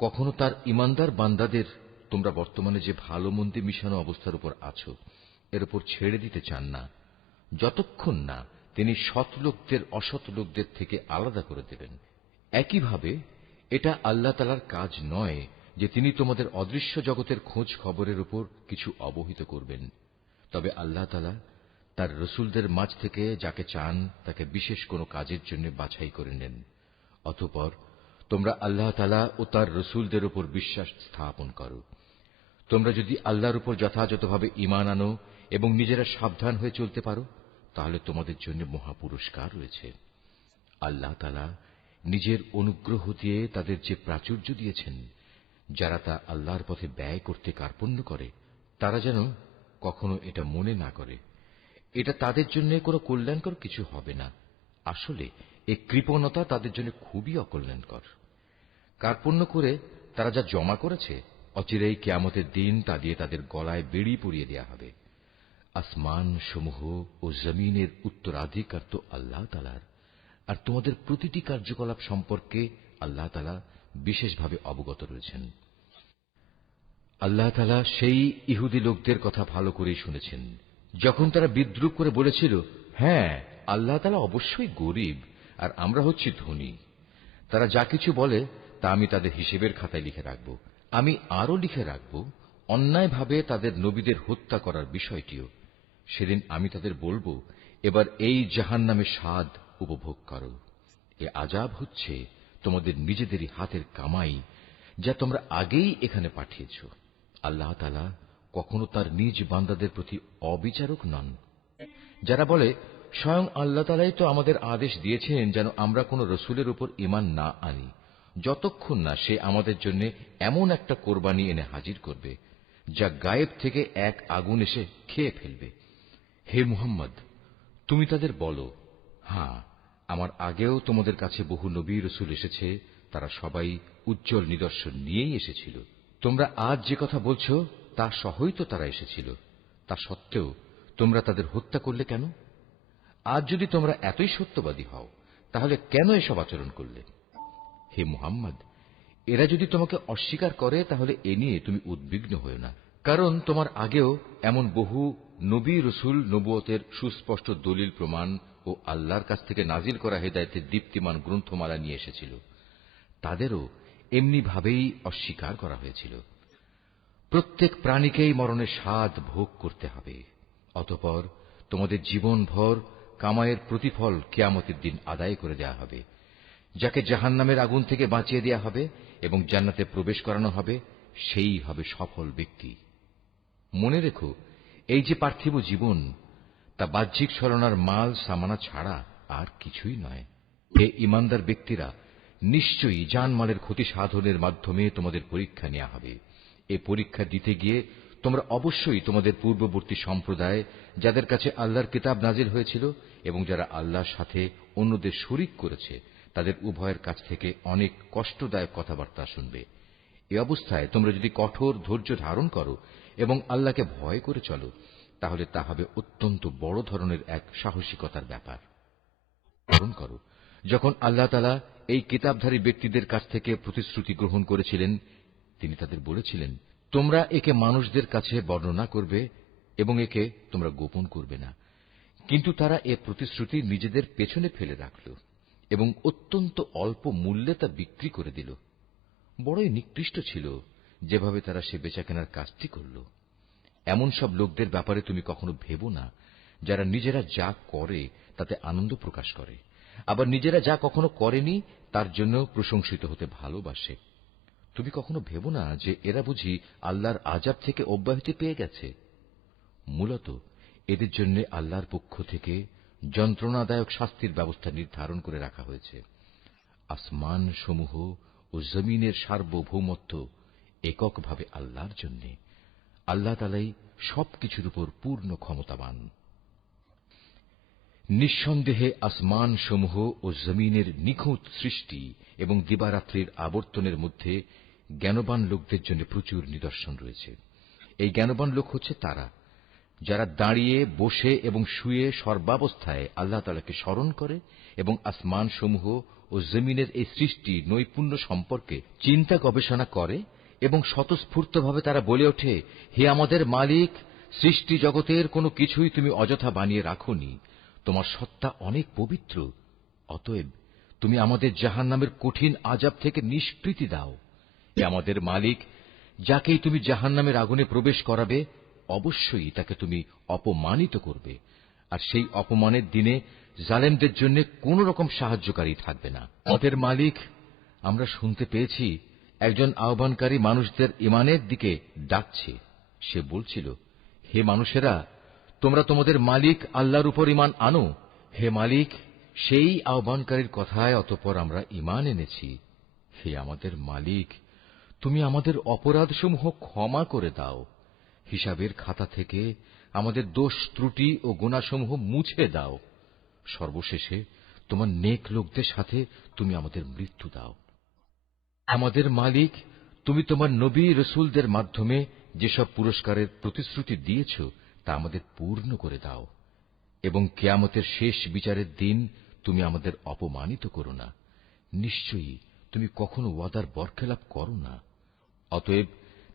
কখনো তার ঈমানদার বান্দাদের তোমরা বর্তমানে যে ভালো মন্দে মিশানো অবস্থার উপর আছো এর উপর ছেড়ে দিতে চান না, যতক্ষণ না তিনি সৎ লোকদের অসৎ লোকদের থেকে আলাদা করে দেবেন। একইভাবে এটা আল্লাহ তাআলার কাজ নয় যে তিনি তোমাদের অদৃশ্য জগতের খোঁজ খবরের উপর কিছু অবহিত করবেন। তবে আল্লাহ তাআলা তার রসুলদের মাঝ থেকে যাকে চান তাকে বিশেষ কোনো কাজের জন্য বাছাই করে নেন। অতঃপর তোমরা আল্লাহ তাআলা ও তার রসুলদের উপর বিশ্বাস স্থাপন করো। তোমরা যদি আল্লাহর উপর যথাযথভাবে ঈমান আনো এবং নিজেরা সাবধান হয়ে চলতে পারো তাহলে তোমাদের জন্য মহা পুরস্কার রয়েছে। আল্লাহ তাআলা নিজের অনুগ্রহ দিয়ে তাদের যে প্রাচুর্য দিয়েছেন, যারা তা আল্লাহর পথে ব্যয় করতে কার্পণ্য করে তারা যেন কখনো এটা মনে না করে এটা তাদের জন্য কোনো কল্যাণকর কিছু হবে না। আসলে এই কৃপণতা তাদের জন্য খুবই অকল্যাণকর। কার্পণ্য করে তারা যা জমা করেছে অচিরেই কিয়ামতের দিন তা দিয়ে তাদের গলায় বেড়ি পরিয়ে দেয়া হবে। আসমান সমূহ ও জমিনের উত্তরাধিকার তো আল্লাহ তাআলার, আর তোমাদের প্রতিটি কার্যকলাপ সম্পর্কে আল্লাহ তাআলা বিশেষভাবে অবগত রয়েছেন। আল্লাহ তাআলা সেই ইহুদি লোকদের কথা ভালো করেই শুনেছেন যখন তারা বিদ্রূপ করে বলেছিল, হ্যাঁ আল্লাহ তাআলা অবশ্যই গরীব আর আমরা হচ্ছি ধনী। তারা যা কিছু বলে তা আমি তাদের হিসেবের খাতায় লিখে রাখব। আমি আরো লিখে রাখব অন্যায়ভাবে তাদের নবীদের হত্যা করার বিষয়টিও। সেদিন আমি তাদের বলবো, এবার এই জাহান্নামের স্বাদ উপভোগ করো। এ আযাব হচ্ছে তোমাদের নিজেদেরই হাতের কামাই যা তোমরা আগেই এখানে পাঠিয়েছ। আল্লাহ তাআলা কখনো তার নিজ বান্দাদের প্রতি অবিচারক নন। যারা বলে স্বয়ং আল্লাহ তাআলাই তো আমাদের আদেশ দিয়েছেন যেন আমরা কোন রসুলের উপর ঈমান না আনি যতক্ষণ না সে আমাদের জন্য এমন একটা কোরবানি এনে হাজির করবে যা গায়েব থেকে এক আগুন এসে খেয়ে ফেলবে। হে মুহাম্মদ, তুমি তাদের বলো, হ্যাঁ আমার আগেও তোমাদের কাছে বহু নবী রসুল এসেছে, তারা সবাই উজ্জ্বল নিদর্শন নিয়েই এসেছিল। তোমরা আজ যে কথা বলছো তা সহই তো তারা এসেছিল। তা সত্ত্বেও তোমরা তাদের হত্যা করলে কেন? আজ যদি তোমরা এতই সত্যবাদী হও তাহলে কেন এসব আচরণ করলে? হে মুহাম্মদ, এরা যদি তোমাকে অস্বীকার করে তাহলে এ নিয়ে তুমি উদ্বিগ্ন হও না, কারণ তোমার আগেও এমন বহু নবী রসুল নবুয়তের সুস্পষ্ট দলিল প্রমাণ ও আল্লাহর কাছ থেকে নাজিল করা হেদায়েতের দীপ্তিমান গ্রন্থমালা নিয়ে এসেছিল। তাদেরও এমনি ভাবেই অস্বীকার করা হয়েছিল। প্রত্যেক প্রাণীকেই মরণের স্বাদ ভোগ করতে হবে। অতঃপর তোমাদের জীবনভর কামাইয়ের প্রতিফল কিয়ামতের দিন আদায় করে দেয়া হবে। যাকে জাহান্নামের আগুন থেকে বাঁচিয়ে দেয়া হবে এবং জান্নাতে প্রবেশ করানো হবে, সেই হবে সফল ব্যক্তি। মনে রেখো, এই যে পার্থিব জীবন তা বাহ্যিক ছলনার মাল সামানা ছাড়া আর কিছুই নয়। হে ঈমানদার ব্যক্তিরা, নিশ্চয়ই জানমালের ক্ষতি সাধনের মাধ্যমে তোমাদের পরীক্ষা নেওয়া হবে। এ পরীক্ষা দিতে গিয়ে তোমরা অবশ্যই তোমাদের পূর্ববর্তী সম্প্রদায় যাদের কাছে আল্লাহর কিতাব নাজিল হয়েছিল এবং যারা আল্লাহর সাথে অন্যদের শরীক করেছে তাদের উভয়ের কাছ থেকে অনেক কষ্টদায়ক কথাবার্তা শুনবে। এ অবস্থায় তোমরা যদি কঠোর ধৈর্য ধারণ করো এবং আল্লাহকে ভয় করে চলো, তাহলে তা হবে অত্যন্ত বড় ধরনের এক সাহসিকতার ব্যাপার। স্মরণ করো, যখন আল্লাহ তাআলা এই কিতাবধারী ব্যক্তিদের কাছ থেকে প্রতিশ্রুতি গ্রহণ করেছিলেন, তিনি তাদের বলেছিলেন, তোমরা একে মানুষদের কাছে বর্ণনা করবে এবং একে তোমরা গোপন করবে না। কিন্তু তারা এ প্রতিশ্রুতি নিজেদের পেছনে ফেলে রাখল এবং অত্যন্ত অল্প মূল্যে তা বিক্রি করে দিল। বড়ই নিকৃষ্ট ছিল যেভাবে তারা সে বেচাকেনার কাজটি করল। এমন সব লোকদের ব্যাপারে তুমি কখনো ভেবো না, যারা নিজেরা যা করে তাতে আনন্দ প্রকাশ করে, আবার নিজেরা যা কখনো করেনি তার জন্য প্রশংসিত হতে ভালোবাসে। তুমি কখনো ভেবো না যে এরা বুঝি আল্লাহর আযাব থেকে অব্যাহতি পেয়ে গেছে। মূলত এদের জন্য আল্লাহর পক্ষ থেকে যন্ত্রণাদায়ক শাস্তির ব্যবস্থা নির্ধারণ করে রাখা হয়েছে। আসমান সমূহ ও জমিনের সার্বভৌমত্ব এককভাবে আল্লাহর জন্য। আল্লাহ তাআলাই সবকিছুর উপর পূর্ণ ক্ষমতাবান। নিঃসন্দেহে আসমান সমূহ ও জমিনের নিখুঁত সৃষ্টি এবং দিবারাত্রির আবর্তনের মধ্যে জ্ঞানবান লোকদের জন্য প্রচুর নিদর্শন রয়েছে। এই জ্ঞানবান লোক হচ্ছে তারা, যারা দাঁড়িয়ে, বসে এবং শুয়ে সর্বাবস্থায় আল্লাহ তাআলাকে স্মরণ করে এবং আসমান সমূহ ও জমিনের এই সৃষ্টি নৈপুণ্য সম্পর্কে চিন্তা গবেষণা করে এবং স্বতঃস্ফূর্তভাবে তারা বলে ওঠে, হে আমাদের মালিক, সৃষ্টি জগতের কোনো কিছুই তুমি অযথা বানিয়ে রাখোনি, তোমার সত্তা অনেক পবিত্র। অতএব তুমি আমাদের জাহান্নামের কঠিন আযাব থেকে নিষ্কৃতি দাও। হে আমাদের মালিক, যাকেই তুমি জাহান্নামের আগুনে প্রবেশ করাবে অবশ্যই তাকে তুমি অপমানিত করবে, আর সেই অপমানের দিনে জালেমদের জন্য কোন রকম সাহায্যকারী থাকবে না। আমাদের মালিক, আমরা শুনতে পেয়েছি একজন আহ্বানকারী মানুষদের ঈমানের দিকে ডাকছে। সে বলছিল, হে মানুষেরা, তোমরা তোমাদের মালিক আল্লাহর উপর ঈমান আনো। হে মালিক, সেই আহ্বানকারীর কথায় অতঃপর আমরা ঈমান এনেছি। হে আমাদের মালিক, তুমি আমাদের অপরাধসমূহ ক্ষমা করে দাও, হিসাবের খাতা থেকে আমাদের দোষ ত্রুটি ও গুনাহসমূহ মুছে দাও। সর্বশেষে তোমার নেক লোকদের সাথে তুমি আমাদের মৃত্যু দাও। আমাদের মালিক, তুমি তোমার নবী রাসূলদের মাধ্যমে যেসব পুরস্কারের প্রতিশ্রুতি দিয়েছ তা আমাদের পূর্ণ করে দাও এবং কিয়ামতের শেষ বিচারের দিন তুমি আমাদের অপমানিত করো না। নিশ্চয়ই তুমি কখনো ওয়াদার বরখেলাপ করো না। অতএব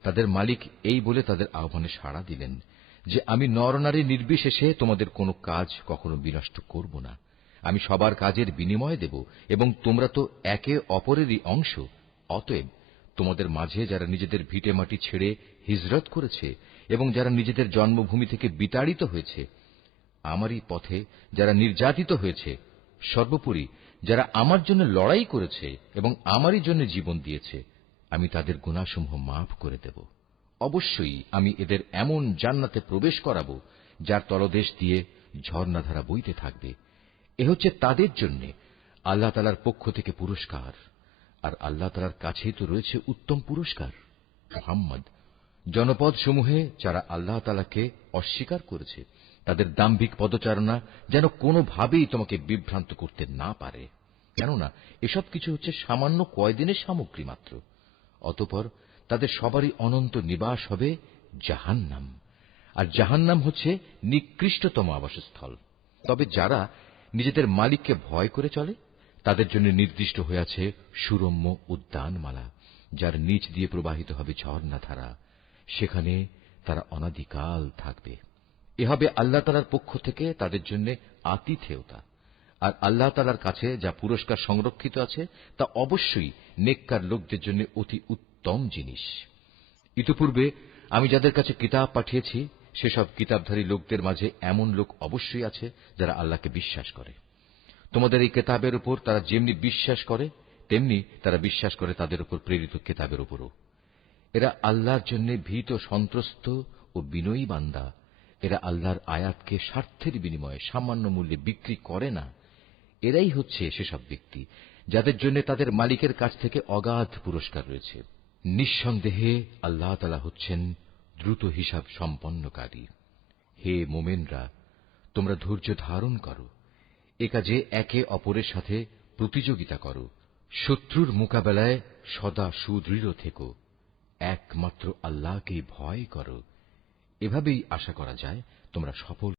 তাদের মালিক এই বলে তাদের আহ্বানে সাড়া দিলেন যে, আমি নরনারী নির্বিশেষে তোমাদের কোনো কাজ কখনো বিনষ্ট করব না। আমি সবার কাজের বিনিময় দেব এবং তোমরা তো একে অপরেরই অংশ। অতএব তোমাদের মাঝে যারা নিজেদের ভিটেমাটি ছেড়ে হিজরত করেছে এবং যারা নিজেদের জন্মভূমি থেকে বিতাড়িত হয়েছে, আমারই পথে যারা নির্যাতিত হয়েছে, সর্বোপরি যারা আমার জন্য লড়াই করেছে এবং আমারই জন্য জীবন দিয়েছে, আমি তাদের গুনাহসমূহ মাফ করে দেব। অবশ্যই আমি এদের এমন জান্নাতে প্রবেশ করাবো যার তলদেশ দিয়ে ঝর্ণাধারা বইতে থাকবে। এ হচ্ছে তাদের জন্য আল্লাহ তাআলার পক্ষ থেকে পুরস্কার, আর আল্লাহ তাআলার কাছেই তো রয়েছে উত্তম পুরস্কার। মুহাম্মদ, জনপদ সমূহে যারা আল্লাহ তাআলাকে অস্বীকার করেছে তাদের দাম্ভিক পদচারণা যেন কোনোভাবেই তোমাকে বিভ্রান্ত করতে না পারে, কেননা এসব কিছু হচ্ছে সামান্য কয়দিনের সামগ্রী মাত্র। অতঃপর তাদের সবারই অনন্ত নিবাস হবে জাহান্নাম, আর জাহান্নাম হচ্ছে নিকৃষ্টতম আবাসস্থল। তবে যারা নিজেদের মালিককে ভয় করে চলে তাদের জন্য নির্দিষ্ট হয়ে আছে সুরম্য উদ্যানমালা, যার নিচ দিয়ে প্রবাহিত হবে ঝর্ণাধারা। সেখানে তারা অনাদিকাল থাকবে। এ হবে আল্লাহ তাআলার পক্ষ থেকে তাদের জন্য আতিথেয়তা। আর আল্লাহ তাআলার কাছে যা পুরস্কার সংরক্ষিত আছে তা অবশ্যই নেককার লোকদের জন্য অতি উত্তম জিনিস। ইতিপূর্বে আমি যাদের কাছে কিতাব পাঠিয়েছি সেসব কিতাবধারী লোকদের মাঝে এমন লোক অবশ্যই আছে যারা আল্লাহকে বিশ্বাস করে। তোমাদের এই কিতাবের উপর তারা যেমনি বিশ্বাস করে তেমনি তারা বিশ্বাস করে তাদের উপর প্রেরিত কিতাবের উপরও। এরা আল্লাহর জন্য ভীত সন্ত্রস্ত ও বিনয়ী বান্দা। এরা আল্লাহর আয়াতকে স্বার্থের বিনিময়ে সামান্য মূল্যে বিক্রি করে না। এরাই হচ্ছে সেসব ব্যক্তি যাদের জন্য তাদের মালিকের কাছ থেকে অগাধ পুরস্কার রয়েছে। নিঃসন্দেহে আল্লাহ তাআলা হচ্ছেন দ্রুত হিসাব সম্পন্নকারী। হে মোমেনরা, তোমরা ধৈর্য ধারণ করো। এ কাজে একে অপরের সাথে প্রতিযোগিতা করো, শত্রুর মোকাবেলায় সদা সুদৃঢ় থেকো, একমাত্র আল্লাহকেই ভয় করো। এভাবেই আশা করা যায় তোমরা সফল